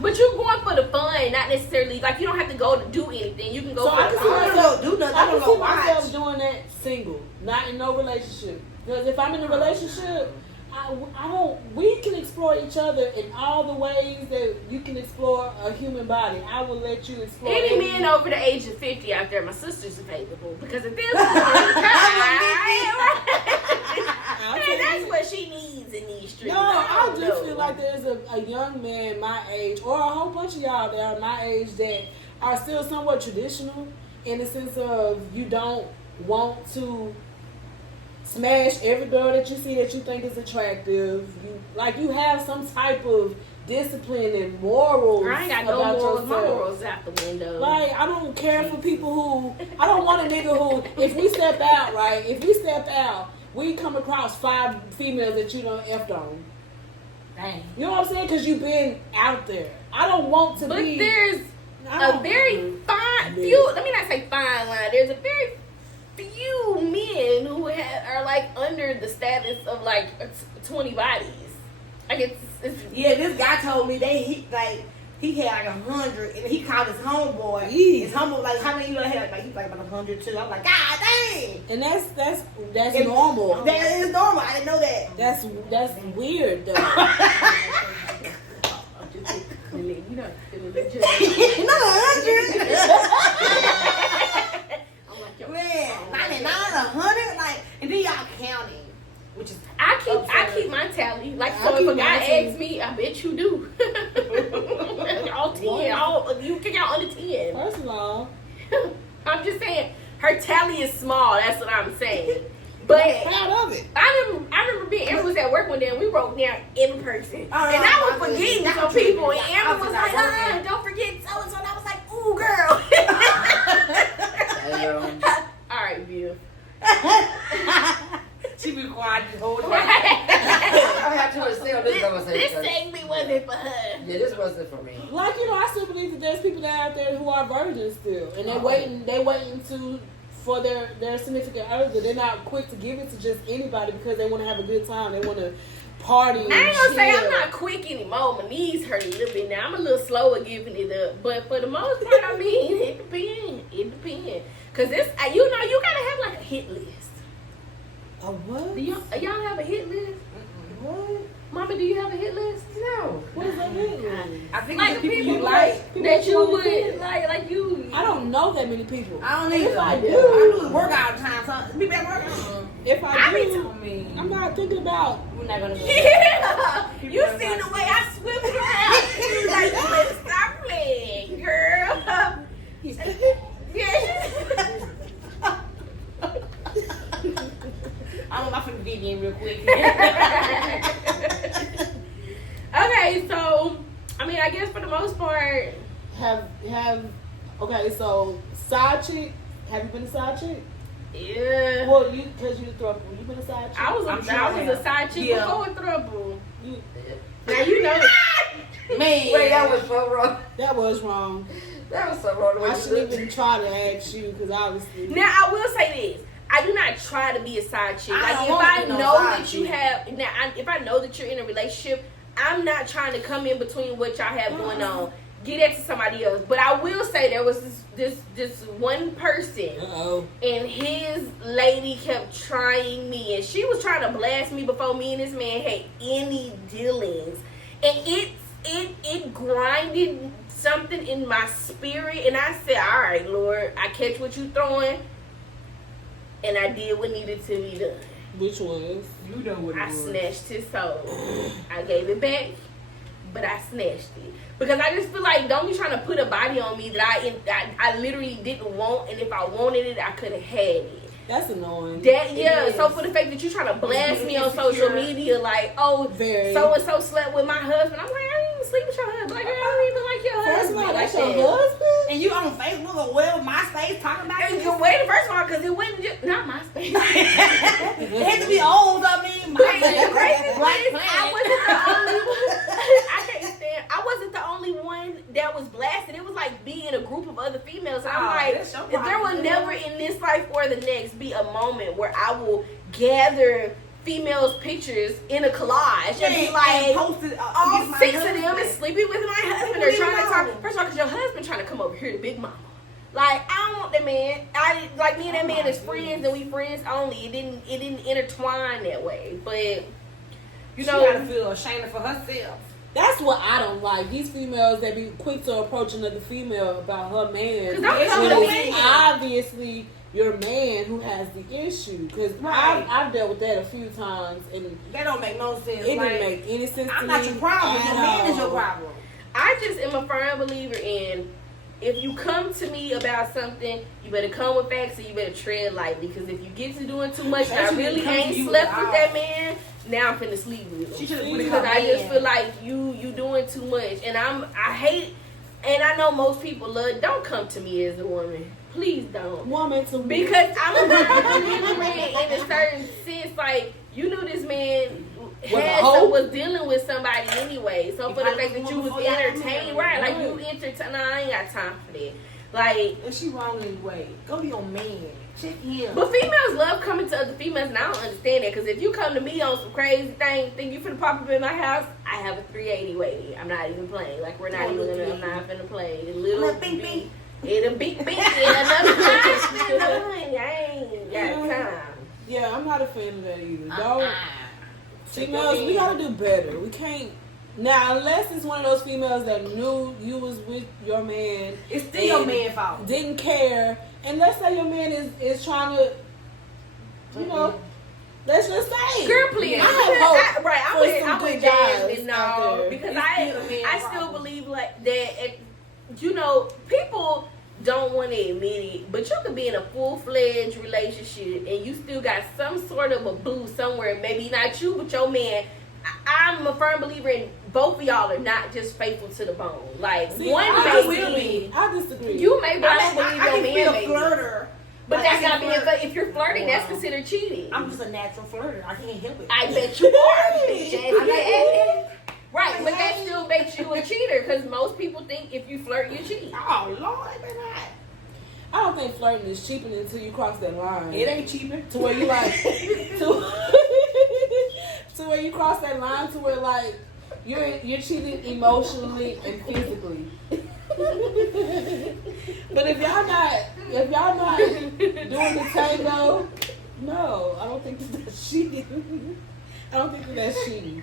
But you're going for the fun, not necessarily like you don't have to go to do anything. You can go So for I the can see I fun. don't do nothing. I I can don't see know myself watch. doing that single, not in no relationship. Because if I'm in a relationship, I don't. We can explore each other in all the ways that you can explore a human body. I will let you explore. Any every- men over the age of 50 out there, my sister's available because at this point in time, hey, that's what she needs in these streets. No, I don't do know. feel like there's a young man my age, or a whole bunch of y'all that are my age that are still somewhat traditional in the sense of you don't want to smash every girl that you see that you think is attractive. You have some type of discipline and morals. I ain't got no about morals. My yourself. morals out the window. Like, I don't care for people who, I don't want a nigga who, if we step out, we come across 5 females that you done effed on. Dang. You know what I'm saying? Because you've been out there. I don't want to but be. there's I a don't- very fine few. Let me not say fine line. There's a very few men who are like under the status of like 20 bodies. Like it's Yeah, this guy told me he had like 100, and he called his homeboy. Yee. His homeboy like, how many you had? Like he's like about 100 too. I'm like, God dang. And that's And normal. That is normal. I didn't know that. That's weird though. you know, legit. Not 100. I'm like, yo, Man, 99, 100, like, and then y'all counting, which is I keep my tally. Like, I so if keep a guy mine too. asks me, I bet you do. all 10, you can count under 10. First of all, I'm just saying, her tally is small. That's what I'm saying. But proud of it. I remember being Amber was at work one day and we wrote down every person. Oh, and I was no, forgetting not some true. people. And I Amber was was not like, working. don't forget so and so. And I was like, ooh, girl. All right, Bill. she be quiet the whole time. I have to say on this This conversation. segment wasn't for her. Yeah, this wasn't for me. Like, I still believe that there's people that out there who are virgins still, and they waiting for their significant other. They're not quick to give it to just anybody because they want to have a good time. They want to party. I ain't gonna say I'm chill. not quick anymore. My knees hurt a little bit now. I'm a little slower giving it up. But for the most part, I mean, it depends. It depends. Because you gotta have like a hit list. A what? Do y'all have a hit list? What? Mama, do you have a hit list? No. What is that mean? I think Like the the people people you like. that you would like you. I don't know that many people. I don't If either. I I do, do work all the time. So be back working. if I do, I mean, I'm not thinking about. we're not gonna go. Yeah, you seen the way I swiveled around. You was like, you better stop playing, girl. Yeah. I'm off in the VPN real quick. Okay, so I mean, I guess for the most part, Have okay, so side chick. Have you been a side chick? yeah. Well, because you throw. You been a side chick? I was I'm sure I a have. side chick Yeah. before Throuble. You, Now you know. Man, Wait, that was so wrong. that was wrong. That was so wrong. the way I you shouldn't looked. even try to ask you because obviously. Now I will say this. I do not try to be a side chick. I Like don't if want I to be no know side that you chick. have now, if I know that you're in a relationship, I'm not trying to come in between what y'all have going on. Get that to somebody else. But I will say there was this one person Uh-oh. and his lady kept trying me and she was trying to blast me before me and this man had any dealings. And it grinded something in my spirit and I said, all right, Lord, I catch what you throwing. And I did what needed to be done. Which was? you know what it I was. snatched his soul. I gave it back, but I snatched it. Because I just feel like, don't be trying to put a body on me that I literally didn't want. And if I wanted it, I could have had it. That's annoying. That yeah. It So is. for the fact that you trying to blast It's me on social insecure. media, like, oh, Very. so and so slept with my husband. I'm like, I didn't even sleep with your husband. Like, I don't even like your First husband. of all, like that's your that. husband? And you on Facebook or well, MySpace talking about And it? you wait, first of all, because it wasn't just not my space. It had to be old. I mean, But the crazy Black thing is, I Planet. wasn't the only one. I can't stand. I wasn't the only one that was blasted. It was like being in a group of other females. And I'm Oh, like, that's your there problem. will never in this life or the next be a moment where I will gather females' pictures in a collage and be like, posted, all against my 6 of husband. them is sleeping with my husband. They're trying to talk. First of all, because your husband trying to come over here to Big Mama. Like, I don't want that man. Like me and that man is friends and we friends only. It didn't intertwine that way. But you She gotta know, feel ashamed for herself. That's what I don't like. These females that be quick to approach another female about her man. 'Cause I'm coming when to it's me. obviously your man who has the issue. Because Right. I've dealt with that a few times and That don't make no sense. it Like, didn't make any sense to I'm me. not your problem. Your at man is your all. problem. I just am a firm believer in if you come to me about something, you better come with facts and you better tread lightly. Because if you get to doing too much and I She really didn't come to ain't you slept at with all. that man, now I'm finna sleep with She him. should have put it Because in I her just hand. feel like you doing too much. And I hate, and I know most people love, don't come to me as a woman. Please don't. Woman to me. Because I'm a believer in a certain sense, like, you knew this man was dealing with somebody anyway. So He for the probably fact that was you was before y'all entertained, married. right? Like you entertained. Nah, I ain't got time for that. Like, And she wrong anyway. Go to your man. Check him. but females love coming to other females, and I don't understand that. Because if you come to me on some crazy thing, think you finna pop up in my house, I have a 380 waiting. I'm not even playing. Like we're not even gonna. I'm not finna play. The little Little bing bing. It'll beat and another time. I ain't got time. Yeah, I'm not a fan of that either. Uh-uh. Don't. Females, we gotta do better. We can't. Now, unless it's one of those females that knew you was with your man, It's still your and man's fault. didn't care, and let's say your man is trying to, you know, let's just say, Girl, please. I have hope I'm for with some good Jasmine, guys out no, there. because It's still a man's I still problem. believe like that. You know, people don't want to admit it, but you could be in a full-fledged relationship and you still got some sort of a boo somewhere. Maybe not you, but your man. I'm a firm believer in both of y'all are not just faithful to the bone. Like See, one I may will be. be. I disagree. You may, but I don't I believe can your be man a may be. flirter. But Like, that's I not can being. flirt. If you're flirting, that's Wow. considered cheating. I'm just a natural flirter. I can't help it. I bet you are, Really? bitch. I Yes. bet Right, but that still makes you a cheater because most people think if you flirt, you cheat. Oh Lord, they better not. I don't think flirting is cheaping until you cross that line. It ain't cheaper. To where you like to where you cross that line to where like you're cheating emotionally and physically. But if y'all not doing the tango, No, I don't think that's cheating. I don't think that's cheating.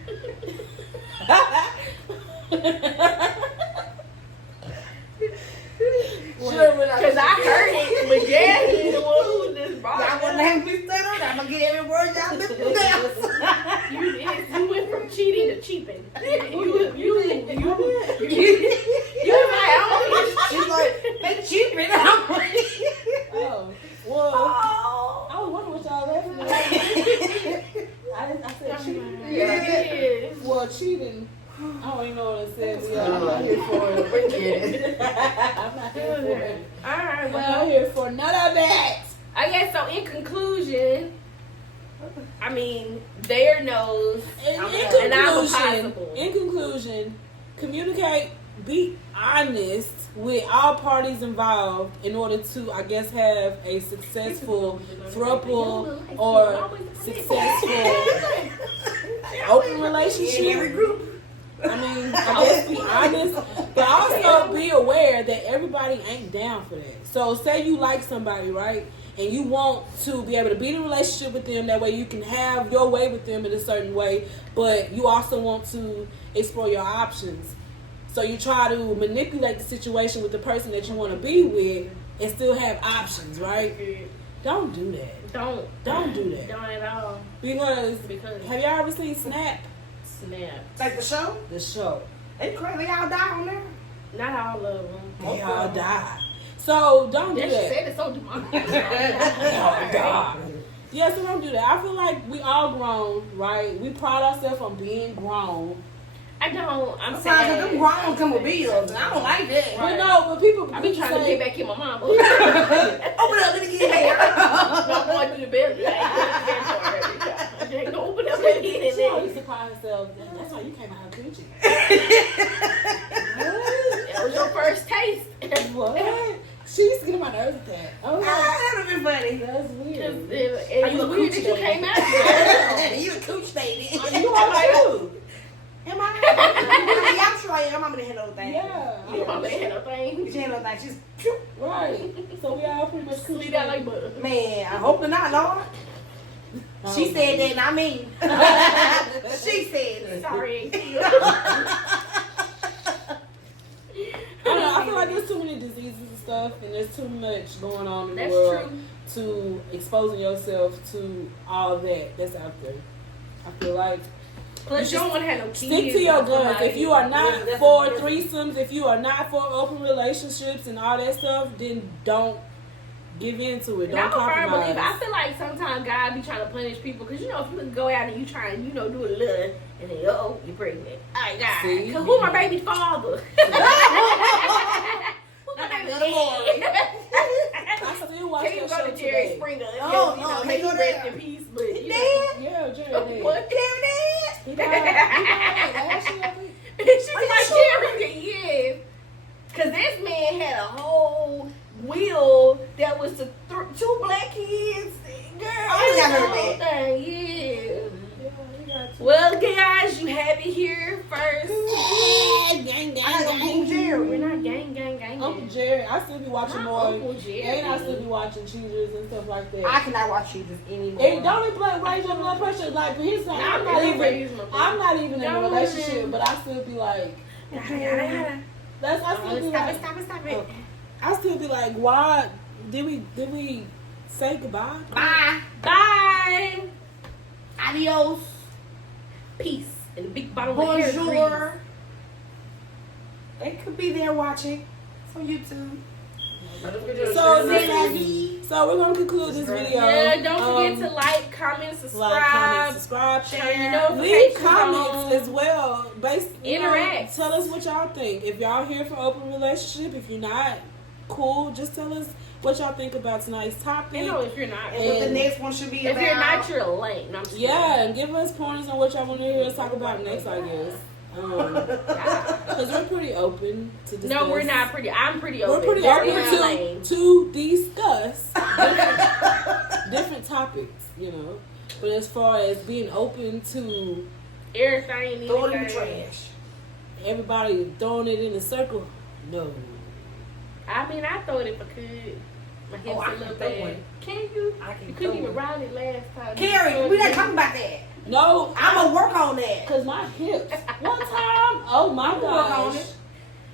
Sure, when Because I heard it, but Daddy the one who just brought y'all it wanna up. have me stand on? I'm gonna get every word y'all been You went from cheating to cheaping. You She's like, they cheating. Oh, well, Oh. I was wondering what y'all laughing at. I said cheating. Yeah. Well, cheating. I don't even know what it says. Yeah, I'm Oh, not here for it. Forget it. I'm not here for it. Alright, I'm not well, here for none of that. I guess so. In conclusion, I mean, there knows. And I'm impossible. In conclusion, communicate, be honest with all parties involved in order to, I guess, have a successful throuple or successful open relationship. In every group. I mean, I guess be honest, but also be aware that everybody ain't down for that. So say you like somebody, right? And you want to be able to be in a relationship with them, that way you can have your way with them in a certain way, but you also want to explore your options. So you try to manipulate the situation with the person that you want to be with and still have options, right? Don't do that. Don't do that. Don't at all. Because Because have y'all ever seen Snap? snap. Like the show? The show. They crazy. They all die on there. Not all of them. They all die. So don't do That that. said it's so demonic. They all die. Yeah, so don't do that. I feel like we all grown, right? We pride ourselves on being grown. I don't. I'm Sometimes sad. them grown come with bills. I don't like that. But no, but people I be trying to say, get back in my mama. Open up, let me get hair. I'm going through the belly. I ain't gonna open up and get she in always there. surprised herself. That's why you came out of coochie. That was your first taste. What? She used to get on my nerves with that. Oh, That would have been funny. that's weird. It was weird that you came out there. You a cooch baby. You are too. Am I? Yeah, I'm sure I am. I'm gonna handle the thing. Yeah. You mama ain't no thing. She handle the thing. She's phew. Right. So we all pretty much Sweet coochie. out like butter. Man, I hope not, Lord. She said that, not me. She said it. Sorry. I don't know. I feel like there's too many diseases and stuff, and there's too much going on in That's the world true. to exposing yourself to all that that's out there. I feel like Plus, you don't want to have no kids. stick to your or guns. somebody. If you are not Yeah, that's for different. threesomes, if you are not for open relationships and all that stuff, then don't give into it. And Don't I'm a firm believer. I compromise. feel like sometimes God be trying to punish people because you know if you go out and you try and do a little and then you're pregnant. Oh God, See? because who my baby father? Who my baby daddy? I still watch Can't even that go show to Jerry today. Springer. Oh, You know, no, may he he go rest there. in peace, but you know. Dad? Yeah, Jerry. did. What? Carrie Dad? He died last year, I think. She Are you like sure? Jerry, yes. Cause this man had a whole will that was to two black kids. Girl, I ain't the heard whole that. thing, yeah. Yeah, he got two. Well, guys, you have it here first. Gang, gang, I got Uncle Jerry. We're not gang. Uncle Jerry, I still be watching Not more. Uncle Jerry. And I still be watching Cheaters and stuff like that. I cannot watch you this anymore. And don't it raise your blood pressure? Like, but he's not. I'm not even in a Don't. relationship, but I still be like, Yada. that's. I still be like, Stop it. I still be like, why did we say goodbye? Bye. Bye. Adios. Peace. And a big bottle of hair grease. Bonjour. They could be there watching. It's on YouTube. So we're gonna conclude this video. Yeah, don't forget to like, comment, like, subscribe. comment, subscribe, Turn your share, leave notifications comments on. as well. Interact. Tell us what y'all think. If y'all here for open relationship, if you're not, cool. Just tell us what y'all think about tonight's topic. You know, if you're not, And what the next one should be if about. you're not, you're lame. No, I'm just Yeah, and give us pointers on what y'all want to hear us talk about next, I guess. Because we're pretty open to discuss. No, we're not pretty. I'm pretty open. We're pretty They're open lame. to discuss different topics, you know. But as far as being open to Everything. Throw it in the anything. trash. everybody throwing it in a circle, no. I mean, I throw it if I could. My hips Oh, I a little can throw bad. one. Can you? I can You couldn't throw even one. ride it last time. Carrie, we not talking about that. No, I'm gonna work on that. Cause my hips. One time, oh my I'm gonna work on gosh. it.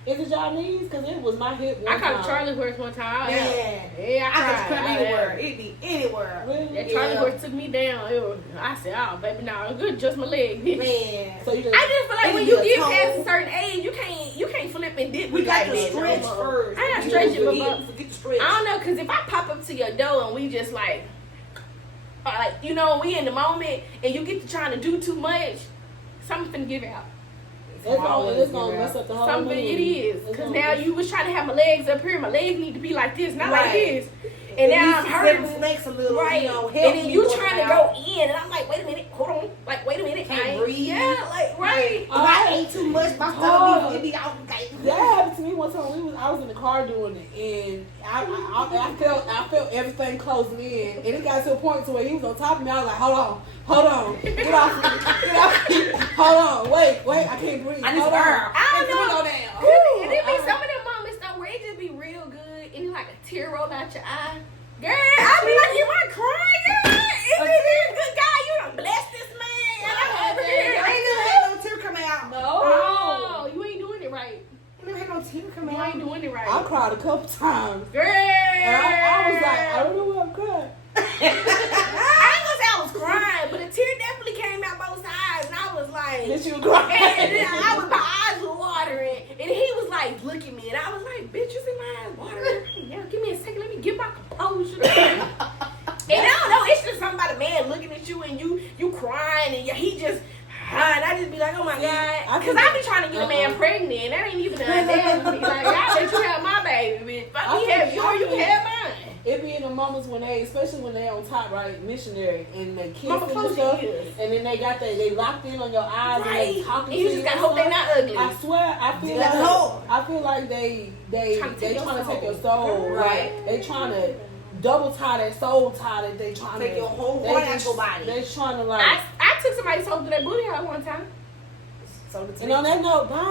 Is it y'all knees? Cause it was my hip. I One caught time. Charlie horse one time. Man, Yeah, I could tried. come anywhere. It be anywhere. Really? That Charlie Yeah. horse took me down. I said, "Oh, baby, no, good, just my leg." Man, So you just, I just feel like It when be you a get tone. past a certain age, you can't flip and dip. we me got like to that no stretch more. first. I gotta You stretch it, know, but forget to stretch. I don't know, cause if I pop up to your door and we just like you know, we in the moment and you get to trying to do too much, something finna give out. it's gonna mess up the whole Something mood. it is, It's cause gonna now mess- you was trying to have my legs up here, my legs need to be like this, not like Right. this, and now I'm hurting. Flex a little, Right, you know, and help then me you work trying to it go out. in, and I'm like, wait a minute, hold on, like wait a minute, Can't I ain't- breathe. Yeah, like right. If I ate too much, my stomach be, it be out. That happened to me one time. I was in the car doing it, and I felt everything closing in, and it got to a point to where he was on top of me. I was like, hold on, get off me, hold on, wait, I can't breathe. I need hold to on. burn. I don't know. Go down. Good. And it be some of them moments though where it just be real good and it's like a tear roll out your eye. Girl, I be like, am I crying? Is this a good guy? You done blessed this man. And I'm over I here. ain't never had no tear come out. Oh, you ain't doing it right. I never had no tear come You out. ain't doing it right. I cried a couple times. Girl. And I was like, I don't know why I'm crying. I ain't gonna say I was crying, but a tear definitely came out both sides. And I was like, Then she was crying. and then my eyes were watering, and he was like, look at me, and I was like, bitch, you see my eyes watering? Yeah, give me a second, let me get my composure. And I don't know, it's just something about a man looking at you and you crying, and he just, and I just be like, oh my God, because I be trying to get a man pregnant, and that ain't even an idea to be like, I let you have my baby, bitch. Fuck me, have yours, you can have mine. It be in the moments when especially when they on top, right, missionary, and they kiss Mama and close stuff, your ears. and then they locked in on your eyes and they Right, talking and you to just you. gotta hope they not ugly. I swear, I feel That's like hope. I feel like they Trying to take your trying to take your soul. soul, Right. They trying to double tie that soul tie that they trying Take to your whole they heart out just- your body. They trying to like. I took somebody's soul to that booty hole one time. So the And on that note, bye.